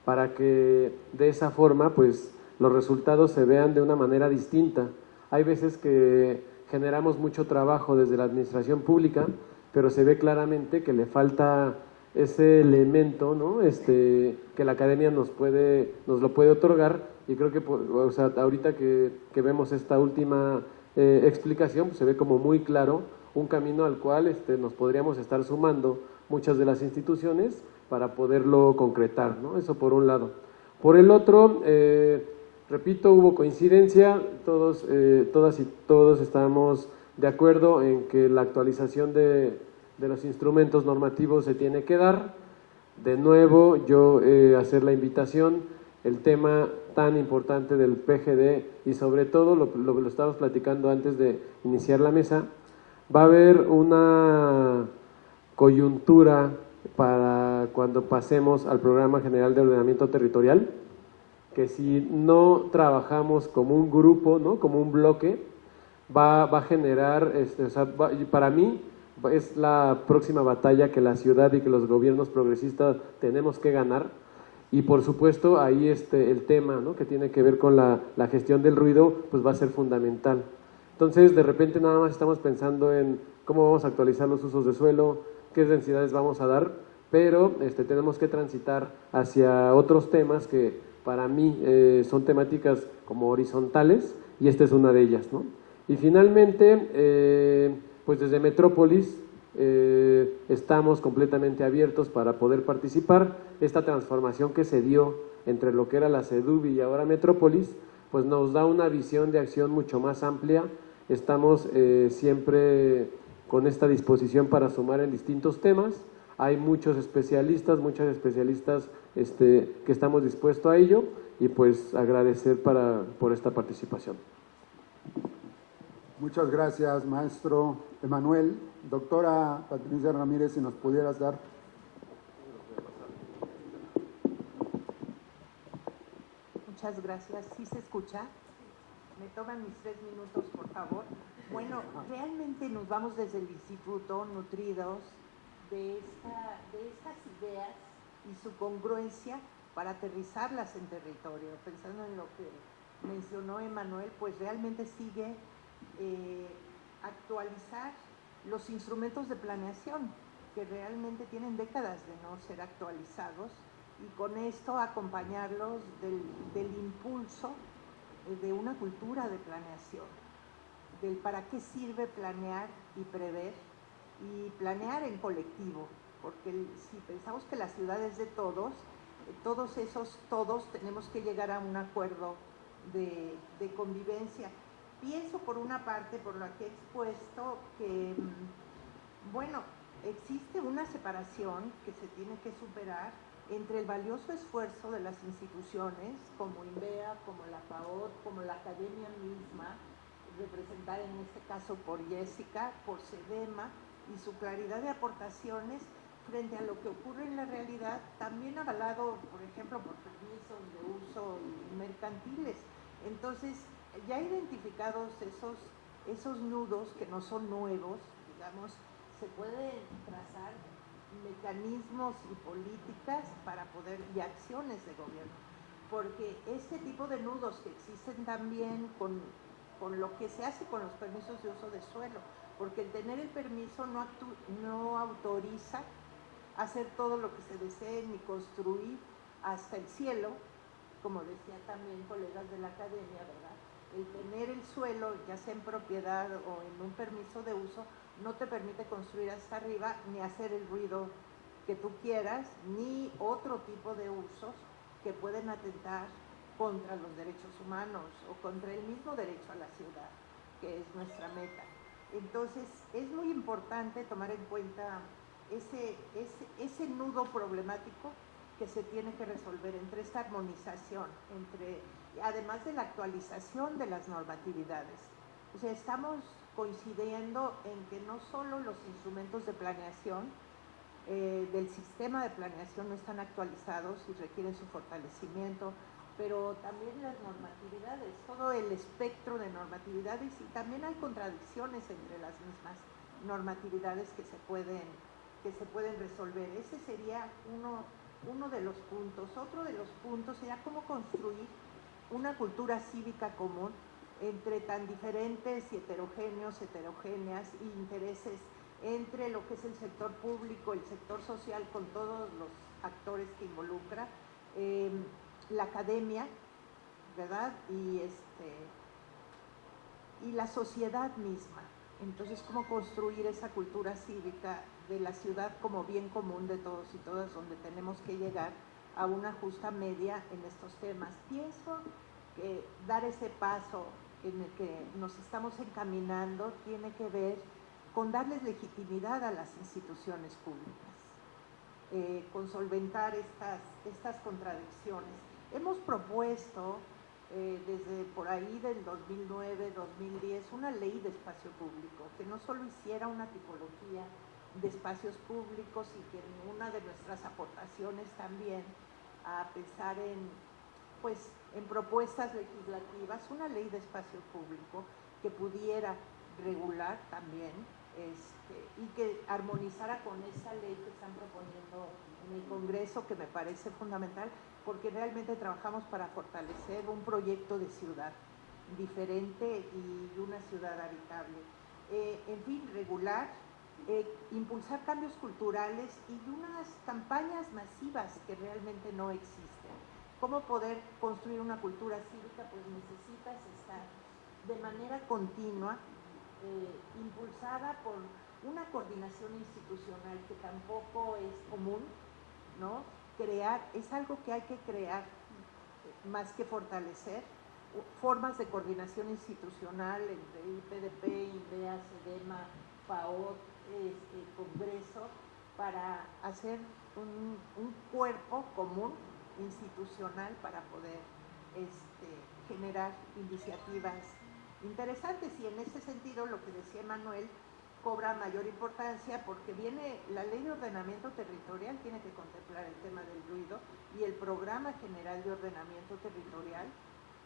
para que de esa forma pues los resultados se vean de una manera distinta. Hay veces que generamos mucho trabajo desde la administración pública, pero se ve claramente que le falta ese elemento, ¿no? Que la academia nos lo puede otorgar, y creo que o sea, ahorita que vemos esta última explicación, pues se ve como muy claro un camino al cual nos podríamos estar sumando muchas de las instituciones para poderlo concretar, ¿no? Eso por un lado. Por el otro, repito, hubo coincidencia, todas y todos estamos de acuerdo en que la actualización de los instrumentos normativos se tiene que dar. De nuevo, yo hacer la invitación, el tema tan importante del PGD, y sobre todo, lo estábamos platicando antes de iniciar la mesa, va a haber una coyuntura para cuando pasemos al Programa General de Ordenamiento Territorial, que si no trabajamos como un grupo, ¿no? Como un bloque, va a generar, o sea, para mí es la próxima batalla que la ciudad y que los gobiernos progresistas tenemos que ganar, y por supuesto ahí el tema, ¿no? Que tiene que ver con la gestión del ruido, pues va a ser fundamental. Entonces de repente nada más estamos pensando en cómo vamos a actualizar los usos de suelo, qué densidades vamos a dar, pero tenemos que transitar hacia otros temas que para mí son temáticas como horizontales, y esta es una de ellas, ¿no? Y finalmente, pues desde Metrópolis estamos completamente abiertos para poder participar. Esta transformación que se dio entre lo que era la CEDUBI y ahora Metrópolis, pues nos da una visión de acción mucho más amplia. Estamos siempre con esta disposición para sumar en distintos temas. Hay muchas especialistas que estamos dispuestos a ello, y pues agradecer por esta participación. Muchas gracias, maestro Emanuel. Doctora Patricia Ramírez, si nos pudieras dar. Muchas gracias. ¿Sí se escucha? Me toman mis 3 minutos, por favor. Bueno, realmente nos vamos desde el instituto nutridos de estas ideas y su congruencia para aterrizarlas en territorio. Pensando en lo que mencionó Emanuel, pues realmente sigue actualizar los instrumentos de planeación que realmente tienen décadas de no ser actualizados, y con esto acompañarlos del impulso de una cultura de planeación, del para qué sirve planear y prever, y planear en colectivo, porque si pensamos que la ciudad es de todos, todos tenemos que llegar a un acuerdo de convivencia. Pienso por una parte, por lo que he expuesto, que, bueno, existe una separación que se tiene que superar entre el valioso esfuerzo de las instituciones, como INVEA, como la PAOT, como la academia misma, representada en este caso por Jessica, por SEDEMA, y su claridad de aportaciones frente a lo que ocurre en la realidad, también avalado, por ejemplo, por permisos de uso mercantiles. Entonces, ya identificados esos nudos que no son nuevos, digamos, se pueden trazar mecanismos y políticas para poder, y acciones de gobierno, porque este tipo de nudos que existen también con lo que se hace con los permisos de uso de suelo, porque el tener el permiso no autoriza hacer todo lo que se desee ni construir hasta el cielo, como decía también colegas de la academia, ¿verdad? El tener el suelo, ya sea en propiedad o en un permiso de uso, no te permite construir hasta arriba, ni hacer el ruido que tú quieras, ni otro tipo de usos que pueden atentar contra los derechos humanos o contra el mismo derecho a la ciudad, que es nuestra meta. Entonces, es muy importante tomar en cuenta ese nudo problemático que se tiene que resolver entre esta armonización, además de la actualización de las normatividades. O sea, estamos coincidiendo en que no solo los instrumentos de planeación del sistema de planeación no están actualizados y requieren su fortalecimiento, pero también las normatividades, todo el espectro de normatividades, y también hay contradicciones entre las mismas normatividades que se pueden resolver. Ese sería uno de los puntos. Otro de los puntos sería cómo construir una cultura cívica común entre tan diferentes y heterogéneas y intereses entre lo que es el sector público, el sector social, con todos los actores que involucra, la academia, ¿verdad? Y la sociedad misma. Entonces, ¿cómo construir esa cultura cívica de la ciudad como bien común de todos y todas, donde tenemos que llegar a una justa media en estos temas? Pienso que dar ese paso en el que nos estamos encaminando tiene que ver con darles legitimidad a las instituciones públicas, con solventar estas contradicciones. Hemos propuesto desde por ahí del 2009-2010 una ley de espacio público que no solo hiciera una tipología de espacios públicos, y que en una de nuestras aportaciones también a pensar en propuestas legislativas, una ley de espacio público que pudiera regular también y que armonizara con esa ley que están proponiendo en el Congreso, que me parece fundamental, porque realmente trabajamos para fortalecer un proyecto de ciudad diferente y una ciudad habitable. En fin, regular impulsar cambios culturales y unas campañas masivas que realmente no existen. ¿Cómo poder construir una cultura cívica? Pues necesitas estar de manera continua, impulsada por una coordinación institucional que tampoco es común, ¿no? Es algo que hay que crear más que fortalecer, formas de coordinación institucional entre IPDP, INDEA, SEDEMA, FAOT, Congreso, para hacer un cuerpo común institucional para poder generar iniciativas interesantes. Y en ese sentido, lo que decía Manuel cobra mayor importancia porque viene la Ley de Ordenamiento Territorial, tiene que contemplar el tema del ruido, y el Programa General de Ordenamiento Territorial,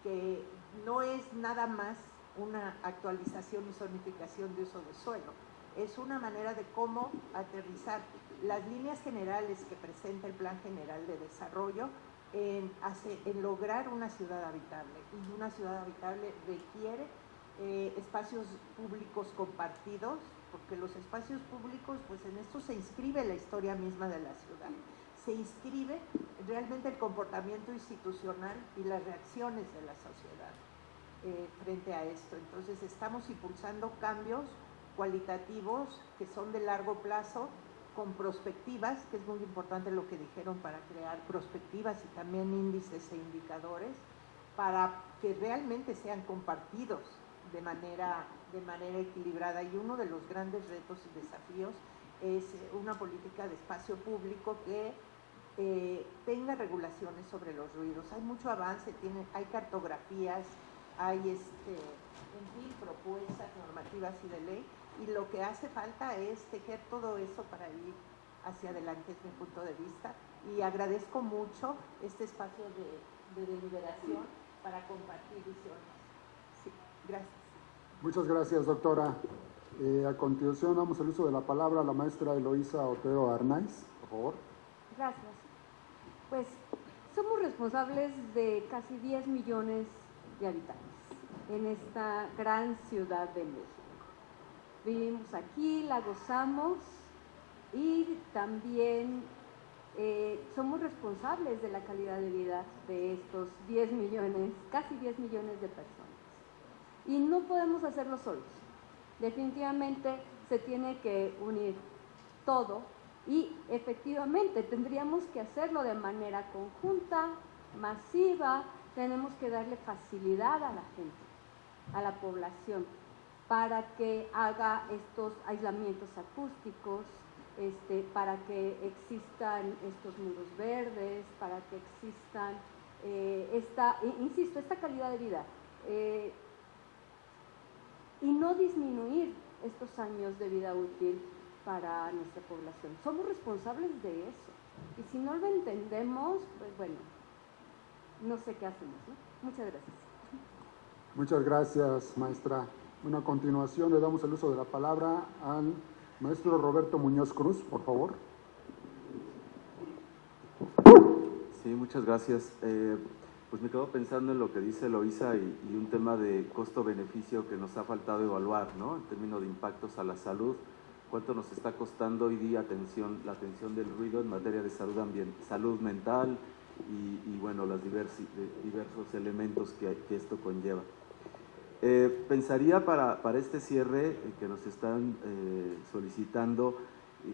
que no es nada más una actualización y zonificación de uso de suelo, es una manera de cómo aterrizar las líneas generales que presenta el Plan General de Desarrollo en lograr una ciudad habitable. Y una ciudad habitable requiere espacios públicos compartidos, porque los espacios públicos, pues en esto se inscribe la historia misma de la ciudad, se inscribe realmente el comportamiento institucional y las reacciones de la sociedad frente a esto. Entonces estamos impulsando cambios cualitativos que son de largo plazo, con prospectivas, que es muy importante lo que dijeron, para crear prospectivas y también índices e indicadores, para que realmente sean compartidos de manera equilibrada. Y uno de los grandes retos y desafíos es una política de espacio público que tenga regulaciones sobre los ruidos. Hay mucho avance, hay cartografías, hay en fin, propuestas normativas y de ley, y lo que hace falta es tejer todo eso para ir hacia adelante, es mi punto de vista, y agradezco mucho este espacio de deliberación para compartir visiones. Sí, gracias. Muchas gracias, doctora. A continuación damos el uso de la palabra a la maestra Eloísa Otero Arnaiz, por favor. Gracias. Pues somos responsables de casi 10 millones de habitantes en esta gran ciudad de México. Vivimos aquí, la gozamos y también somos responsables de la calidad de vida de estos 10 millones, casi 10 millones de personas. Y no podemos hacerlo solos. Definitivamente se tiene que unir todo y efectivamente tendríamos que hacerlo de manera conjunta, masiva. Tenemos que darle facilidad a la gente, a la población, para que haga estos aislamientos acústicos, para que existan estos muros verdes, para que existan esta calidad de vida, y no disminuir estos años de vida útil para nuestra población. Somos responsables de eso, y si no lo entendemos, pues bueno, no sé qué hacemos, ¿no? Muchas gracias. Muchas gracias, maestra. Bueno, a continuación le damos el uso de la palabra al maestro Roberto Muñoz Cruz, por favor. Sí, muchas gracias. Pues me quedo pensando en lo que dice Eloísa y un tema de costo-beneficio que nos ha faltado evaluar, ¿no? En términos de impactos a la salud, cuánto nos está costando hoy día la atención del ruido en materia de salud mental y bueno, los diversos elementos que esto conlleva. Pensaría para este cierre que nos están solicitando,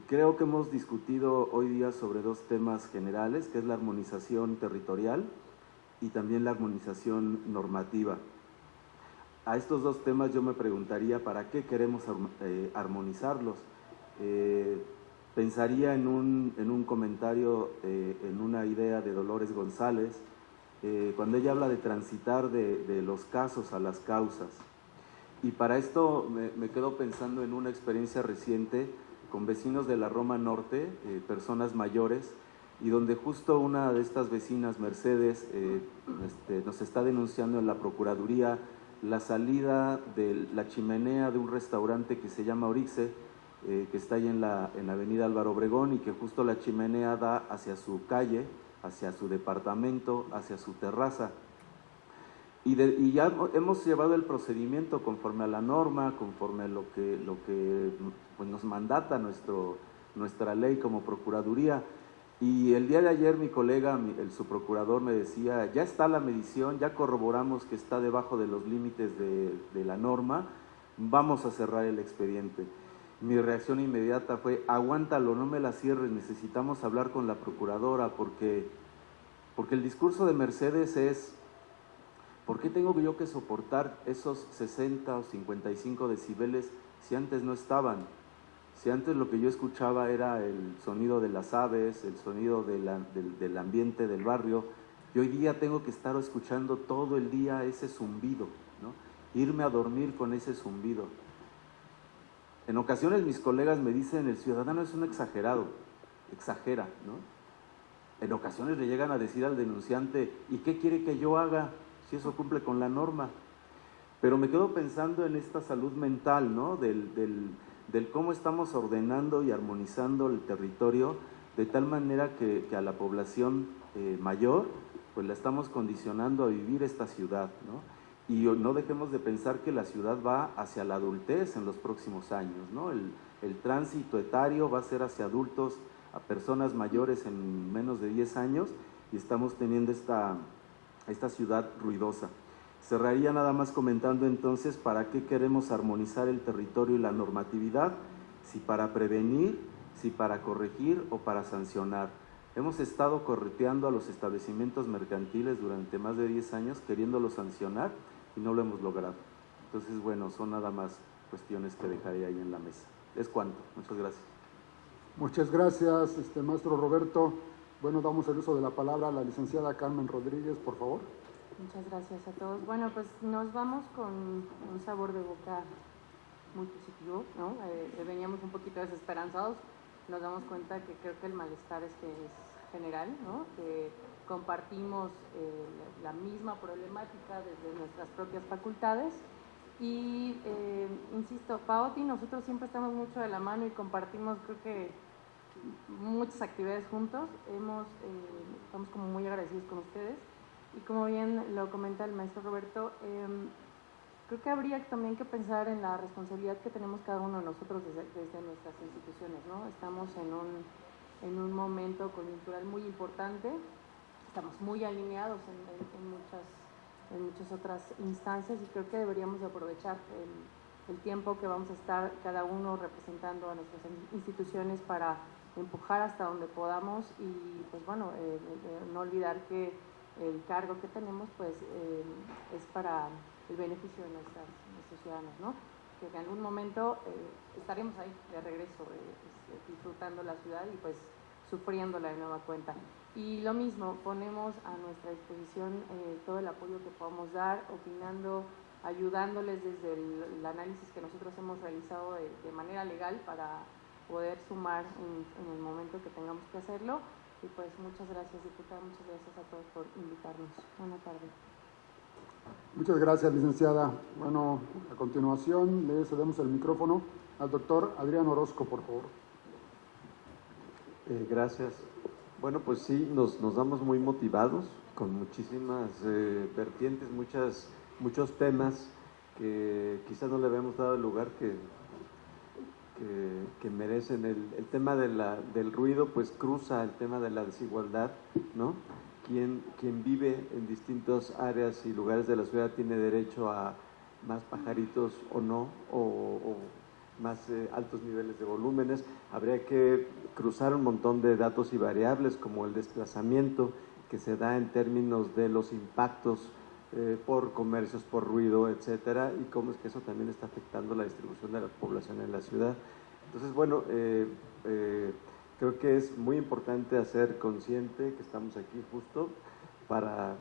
creo que hemos discutido hoy día sobre dos temas generales, que es la armonización territorial y también la armonización normativa. A estos dos temas yo me preguntaría ¿para qué queremos armonizarlos? Pensaría en un comentario, en una idea de Dolores González, cuando ella habla de transitar de los casos a las causas. Y para esto me quedo pensando en una experiencia reciente con vecinos de la Roma Norte, personas mayores, y donde justo una de estas vecinas, Mercedes, nos está denunciando en la Procuraduría la salida de la chimenea de un restaurante que se llama Orixe, que está ahí en la avenida Álvaro Obregón, y que justo la chimenea da hacia su calle, hacia su departamento, hacia su terraza. y ya hemos llevado el procedimiento conforme a la norma, conforme a lo que pues nos mandata nuestra ley como Procuraduría. Y el día de ayer mi colega, el subprocurador, me decía, ya está la medición, ya corroboramos que está debajo de los límites de la norma, vamos a cerrar el expediente. Mi reacción inmediata fue, aguántalo, no me la cierres, necesitamos hablar con la procuradora, porque el discurso de Mercedes es, ¿por qué tengo yo que soportar esos 60 o 55 decibeles si antes no estaban? Si antes lo que yo escuchaba era el sonido de las aves, el sonido del ambiente del barrio, y hoy día tengo que estar escuchando todo el día ese zumbido, ¿no? Irme a dormir con ese zumbido. En ocasiones mis colegas me dicen, el ciudadano es un exagerado, exagera, ¿no? En ocasiones le llegan a decir al denunciante, ¿y qué quiere que yo haga si eso cumple con la norma? Pero me quedo pensando en esta salud mental, ¿no? Del cómo estamos ordenando y armonizando el territorio de tal manera que a la población mayor, pues la estamos condicionando a vivir esta ciudad, ¿no? Y no dejemos de pensar que la ciudad va hacia la adultez en los próximos años, ¿no? El tránsito etario va a ser hacia adultos, a personas mayores en menos de 10 años, y estamos teniendo esta ciudad ruidosa. Cerraría nada más comentando entonces para qué queremos armonizar el territorio y la normatividad, si para prevenir, si para corregir o para sancionar. Hemos estado correteando a los establecimientos mercantiles durante más de 10 años queriéndolos sancionar y no lo hemos logrado. Entonces, bueno, son nada más cuestiones que dejaré ahí en la mesa. Es cuanto. Muchas gracias. Muchas gracias, maestro Roberto. Bueno, damos el uso de la palabra a la licenciada Carmen Rodríguez, por favor. Muchas gracias a todos. Bueno, pues nos vamos con un sabor de boca muy positivo, ¿no? Veníamos un poquito desesperanzados, nos damos cuenta que creo que el malestar es general, ¿no? Que compartimos la misma problemática desde nuestras propias facultades y, insisto, PAOT y nosotros siempre estamos mucho de la mano y compartimos, creo que muchas actividades juntos, estamos como muy agradecidos con ustedes. Y como bien lo comenta el maestro Roberto, creo que habría también que pensar en la responsabilidad que tenemos cada uno de nosotros desde nuestras instituciones, ¿no? Estamos en un momento coyuntural muy importante, estamos muy alineados en muchas otras instancias y creo que deberíamos de aprovechar el tiempo que vamos a estar cada uno representando a nuestras instituciones para empujar hasta donde podamos y pues bueno, no olvidar que el cargo que tenemos pues es para el beneficio de nuestros ciudadanos, ¿no? Que en algún momento estaremos ahí de regreso, disfrutando la ciudad y pues sufriéndola de nueva cuenta. Y lo mismo, ponemos a nuestra disposición todo el apoyo que podamos dar, opinando, ayudándoles desde el análisis que nosotros hemos realizado de manera legal para poder sumar en el momento que tengamos que hacerlo. Y pues muchas gracias, diputada, muchas gracias a todos por invitarnos. Buenas tardes. Muchas gracias, licenciada. Bueno, a continuación le cedemos el micrófono al doctor Adrián Orozco, por favor. Gracias. Bueno, pues sí, nos damos muy motivados, con muchísimas vertientes, muchos temas que quizás no le habíamos dado el lugar que merecen. El tema del ruido pues cruza el tema de la desigualdad, ¿no? Quien vive en distintas áreas y lugares de la ciudad tiene derecho a más pajaritos o no, o más altos niveles de volúmenes. Habría que cruzar un montón de datos y variables como el desplazamiento que se da en términos de los impactos por comercios, por ruido, etcétera, y cómo es que eso también está afectando la distribución de la población en la ciudad. Entonces, bueno, creo que es muy importante hacer consciente que estamos aquí justo para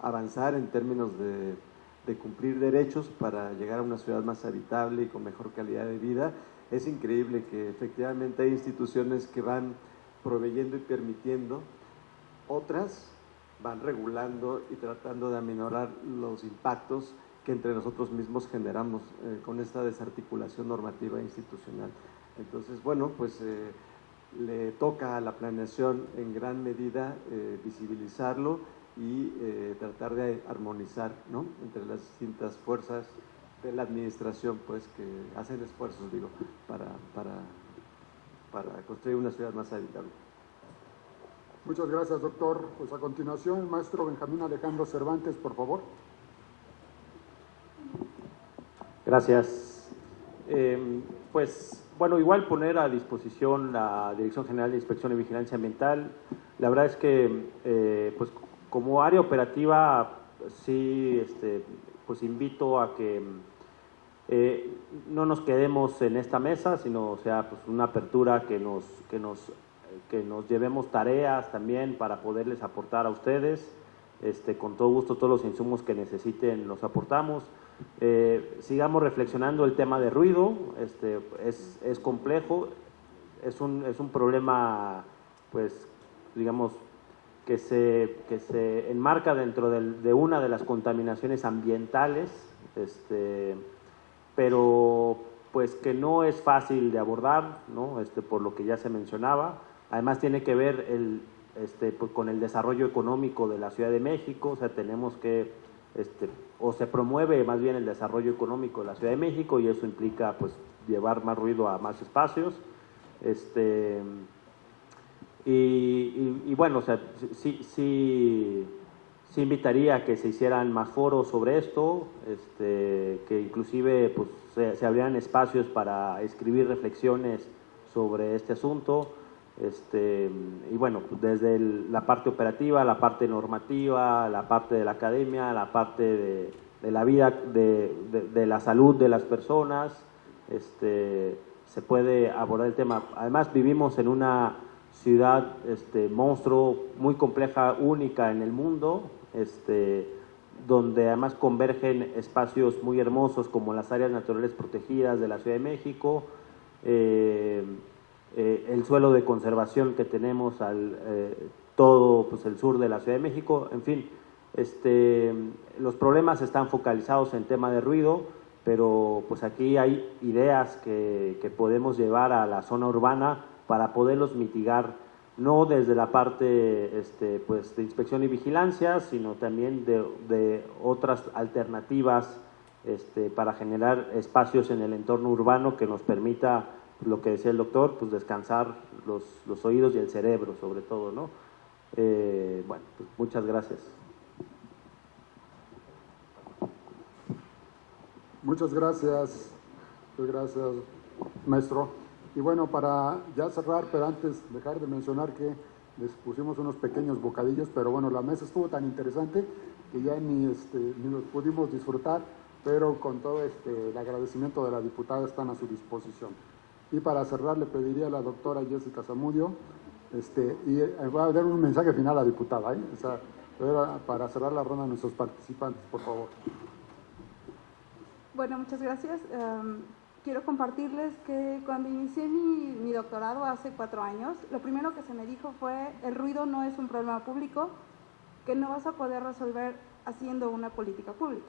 avanzar en términos de cumplir derechos, para llegar a una ciudad más habitable y con mejor calidad de vida. Es increíble que efectivamente hay instituciones que van proveyendo y permitiendo, otras van regulando y tratando de aminorar los impactos que entre nosotros mismos generamos con esta desarticulación normativa e institucional. Entonces, bueno, pues le toca a la planeación en gran medida visibilizarlo y tratar de armonizar, ¿no?, entre las distintas fuerzas de la administración, pues, que hacen esfuerzos, digo, para construir una ciudad más habitable. Muchas gracias, doctor. Pues a continuación, el maestro Benjamín Alejandro Cervantes, por favor. Gracias. Pues, bueno, igual poner a disposición la Dirección General de Inspección y Vigilancia Ambiental. La verdad es que, pues, como área operativa, sí, pues invito a que no nos quedemos en esta mesa, sino, o sea, pues una apertura que nos llevemos tareas también para poderles aportar a ustedes. Con todo gusto, todos los insumos que necesiten los aportamos. Sigamos reflexionando el tema de ruido. Es complejo, es un problema, pues, digamos, que se enmarca dentro de una de las contaminaciones ambientales, pero pues que no es fácil de abordar, ¿no? Por lo que ya se mencionaba. Además tiene que ver pues, con el desarrollo económico de la Ciudad de México. O sea, tenemos que, o se promueve más bien el desarrollo económico de la Ciudad de México, y eso implica, pues, llevar más ruido a más espacios. Y bueno, o sea, sí invitaría a que se hicieran más foros sobre esto, que inclusive, pues, se abrieran espacios para escribir reflexiones sobre este asunto. Y bueno, pues desde la parte operativa, la parte normativa, la parte de la academia, la parte de la vida, de la salud de las personas, se puede abordar el tema. Además, vivimos en una ciudad monstruo, muy compleja, única en el mundo, donde además convergen espacios muy hermosos como las áreas naturales protegidas de la Ciudad de México, el suelo de conservación que tenemos todo, pues, el sur de la Ciudad de México. En fin, los problemas están focalizados en tema de ruido, pero pues aquí hay ideas que podemos llevar a la zona urbana para poderlos mitigar, no desde la parte pues, de inspección y vigilancia, sino también de otras alternativas para generar espacios en el entorno urbano que nos permita, lo que decía el doctor, pues descansar los oídos y el cerebro, sobre todo, ¿no? Bueno, pues muchas gracias. Muchas gracias, maestro. Y bueno, para ya cerrar, pero antes dejar de mencionar que les pusimos unos pequeños bocadillos, pero bueno, la mesa estuvo tan interesante que ya ni los pudimos disfrutar, pero con todo el agradecimiento de la diputada están a su disposición. Y para cerrar le pediría a la doctora Jessica Zamudio, y voy a dar un mensaje final a la diputada, o sea, para cerrar la ronda a nuestros participantes, por favor. Bueno, muchas gracias. Quiero compartirles que cuando inicié mi doctorado hace 4 años, lo primero que se me dijo fue: el ruido no es un problema público que no vas a poder resolver haciendo una política pública.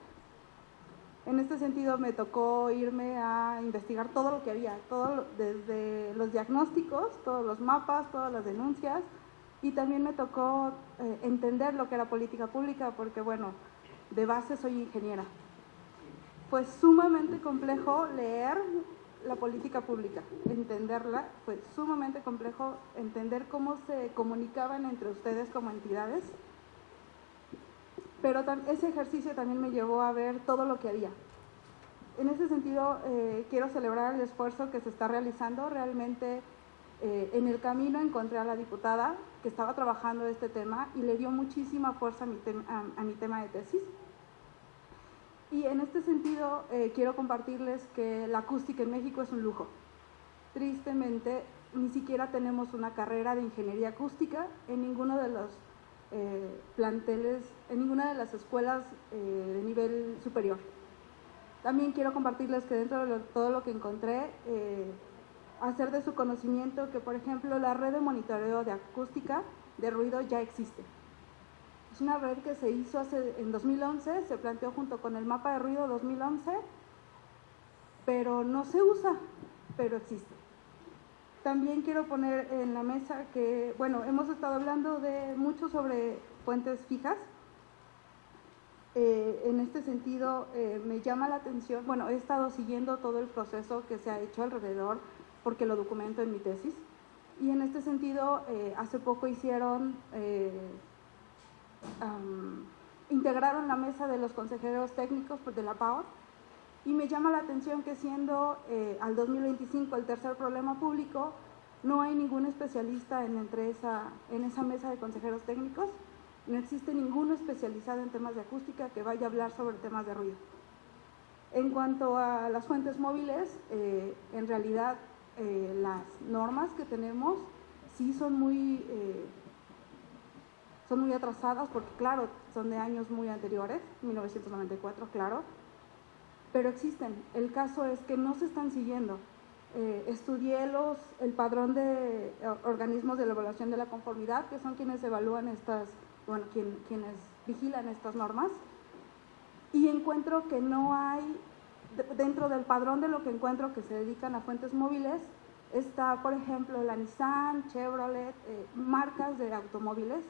En este sentido me tocó irme a investigar todo lo que había, desde los diagnósticos, todos los mapas, todas las denuncias, y también me tocó entender lo que era política pública, porque bueno, de base soy ingeniera. Fue sumamente complejo leer la política pública, entenderla, fue sumamente complejo entender cómo se comunicaban entre ustedes como entidades, pero ese ejercicio también me llevó a ver todo lo que había. En ese sentido, quiero celebrar el esfuerzo que se está realizando. Realmente, en el camino encontré a la diputada que estaba trabajando este tema y le dio muchísima fuerza a mi tema de tesis. Y en este sentido, quiero compartirles que la acústica en México es un lujo. Tristemente, ni siquiera tenemos una carrera de ingeniería acústica en ninguno de los planteles, en ninguna de las escuelas de nivel superior. También quiero compartirles que dentro de todo lo que encontré, hacer de su conocimiento que, por ejemplo, la red de monitoreo de acústica de ruido ya existe. Es una red que se hizo en 2011, se planteó junto con el mapa de ruido 2011, pero no se usa, pero existe. También quiero poner en la mesa que, bueno, hemos estado hablando mucho sobre fuentes fijas, En este sentido, me llama la atención, bueno, he estado siguiendo todo el proceso que se ha hecho alrededor porque lo documento en mi tesis. Y en este sentido, hace poco integraron la mesa de los consejeros técnicos de la PAOT, y me llama la atención que siendo al 2025 el tercer problema público, no hay ningún especialista en esa mesa de consejeros técnicos, no existe ninguno especializado en temas de acústica que vaya a hablar sobre temas de ruido. En cuanto a las fuentes móviles, en realidad las normas que tenemos sí son muy atrasadas, porque claro, son de años muy anteriores, 1994, claro, pero existen. El caso es que no se están siguiendo. Estudié el padrón de organismos de la evaluación de la conformidad, que son quienes evalúan quienes vigilan estas normas, y encuentro que no hay, dentro del padrón de lo que encuentro que se dedican a fuentes móviles, está, por ejemplo, la Nissan, Chevrolet, marcas de automóviles,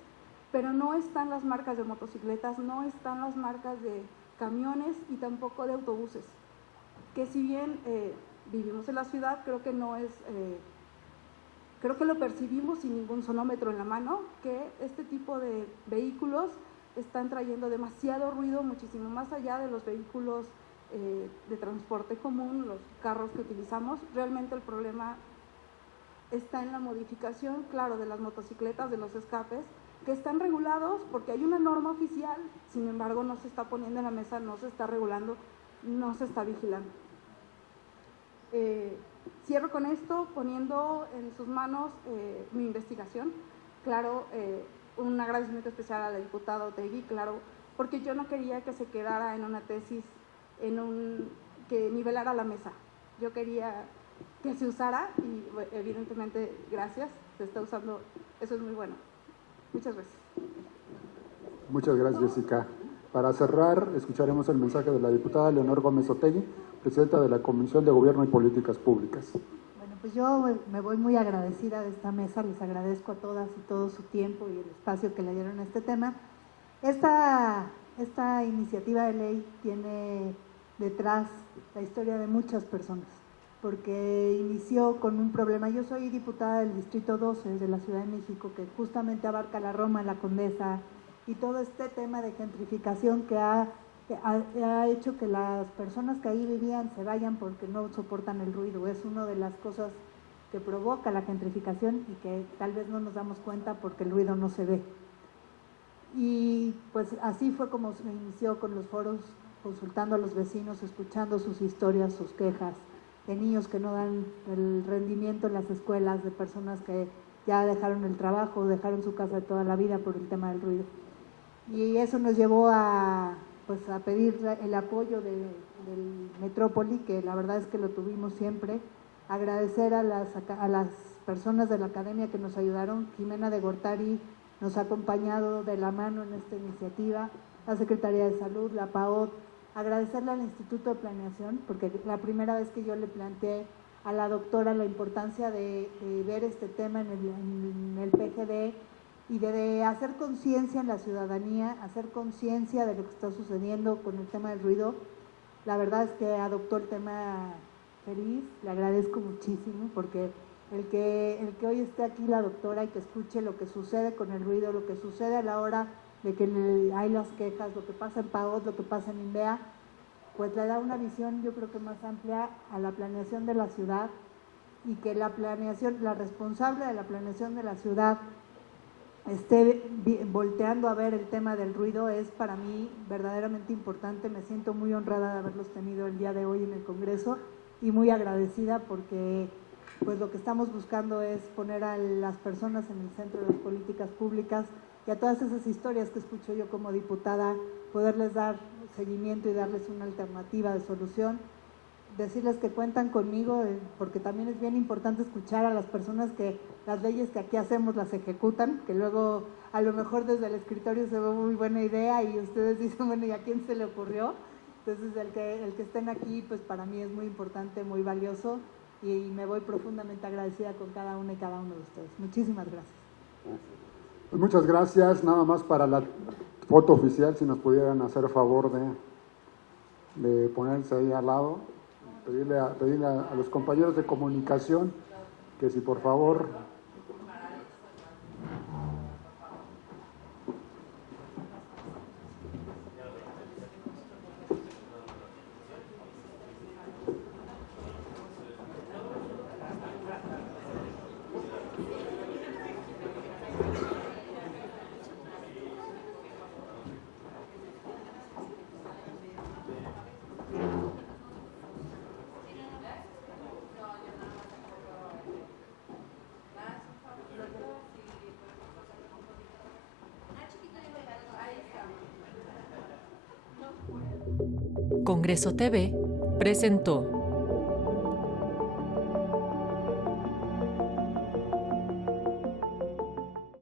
pero no están las marcas de motocicletas, no están las marcas de camiones y tampoco de autobuses, que si bien vivimos en la ciudad, creo que lo percibimos sin ningún sonómetro en la mano, que este tipo de vehículos están trayendo demasiado ruido, muchísimo más allá de los vehículos de transporte común, los carros que utilizamos. Realmente el problema está en la modificación, claro, de las motocicletas, de los escapes, que están regulados porque hay una norma oficial, sin embargo no se está poniendo en la mesa, no se está regulando, no se está vigilando. Cierro con esto poniendo en sus manos mi investigación. Claro, un agradecimiento especial a la diputada Otegui, claro, porque yo no quería que se quedara en una tesis que nivelara la mesa. Yo quería que se usara y evidentemente gracias, se está usando, eso es muy bueno. Muchas gracias. Muchas gracias, Jessica. Para cerrar, escucharemos el mensaje de la diputada Leonor Gómez Otegui, presidenta de la Comisión de Gobierno y Políticas Públicas. Bueno, pues yo me voy muy agradecida de esta mesa, les agradezco a todas y todo su tiempo y el espacio que le dieron a este tema. Esta iniciativa de ley tiene detrás la historia de muchas personas, porque inició con un problema. Yo soy diputada del Distrito 12 de la Ciudad de México, que justamente abarca la Roma, la Condesa, y todo este tema de gentrificación que ha hecho que las personas que ahí vivían se vayan porque no soportan el ruido. Es una de las cosas que provoca la gentrificación y que tal vez no nos damos cuenta porque el ruido no se ve. Y pues así fue como se inició, con los foros, consultando a los vecinos, escuchando sus historias, sus quejas, de niños que no dan el rendimiento en las escuelas, de personas que ya dejaron el trabajo, dejaron su casa de toda la vida por el tema del ruido. Y eso nos llevó a pedir el apoyo del Metrópoli, que la verdad es que lo tuvimos siempre. Agradecer a las personas de la academia que nos ayudaron. Jimena de Gortari nos ha acompañado de la mano en esta iniciativa, la Secretaría de Salud, la PAOT. Agradecerle al Instituto de Planeación, porque la primera vez que yo le planteé a la doctora la importancia de ver este tema en el PGD y de hacer conciencia en la ciudadanía, hacer conciencia de lo que está sucediendo con el tema del ruido. La verdad es que adoptó el tema feliz, le agradezco muchísimo, porque el que hoy esté aquí la doctora y que escuche lo que sucede con el ruido, lo que sucede a la hora de que hay las quejas, lo que pasa en PAOT, lo que pasa en INVEA, pues le da una visión, yo creo que más amplia a la planeación de la ciudad, y que la responsable de la planeación de la ciudad esté volteando a ver el tema del ruido es para mí verdaderamente importante. Me siento muy honrada de haberlos tenido el día de hoy en el Congreso y muy agradecida, porque pues lo que estamos buscando es poner a las personas en el centro de las políticas públicas, y a todas esas historias que escucho yo como diputada, poderles dar seguimiento y darles una alternativa de solución. Decirles que cuentan conmigo, porque también es bien importante escuchar a las personas que las leyes que aquí hacemos las ejecutan, que luego a lo mejor desde el escritorio se ve muy buena idea y ustedes dicen, bueno, ¿y a quién se le ocurrió? Entonces el que estén aquí, pues para mí es muy importante, muy valioso, y me voy profundamente agradecida con cada una y cada uno de ustedes. Muchísimas gracias. Pues muchas gracias. Nada más para foto oficial, si nos pudieran hacer favor de ponerse ahí al lado, pedirle a los compañeros de comunicación que si por favor... Congreso TV presentó.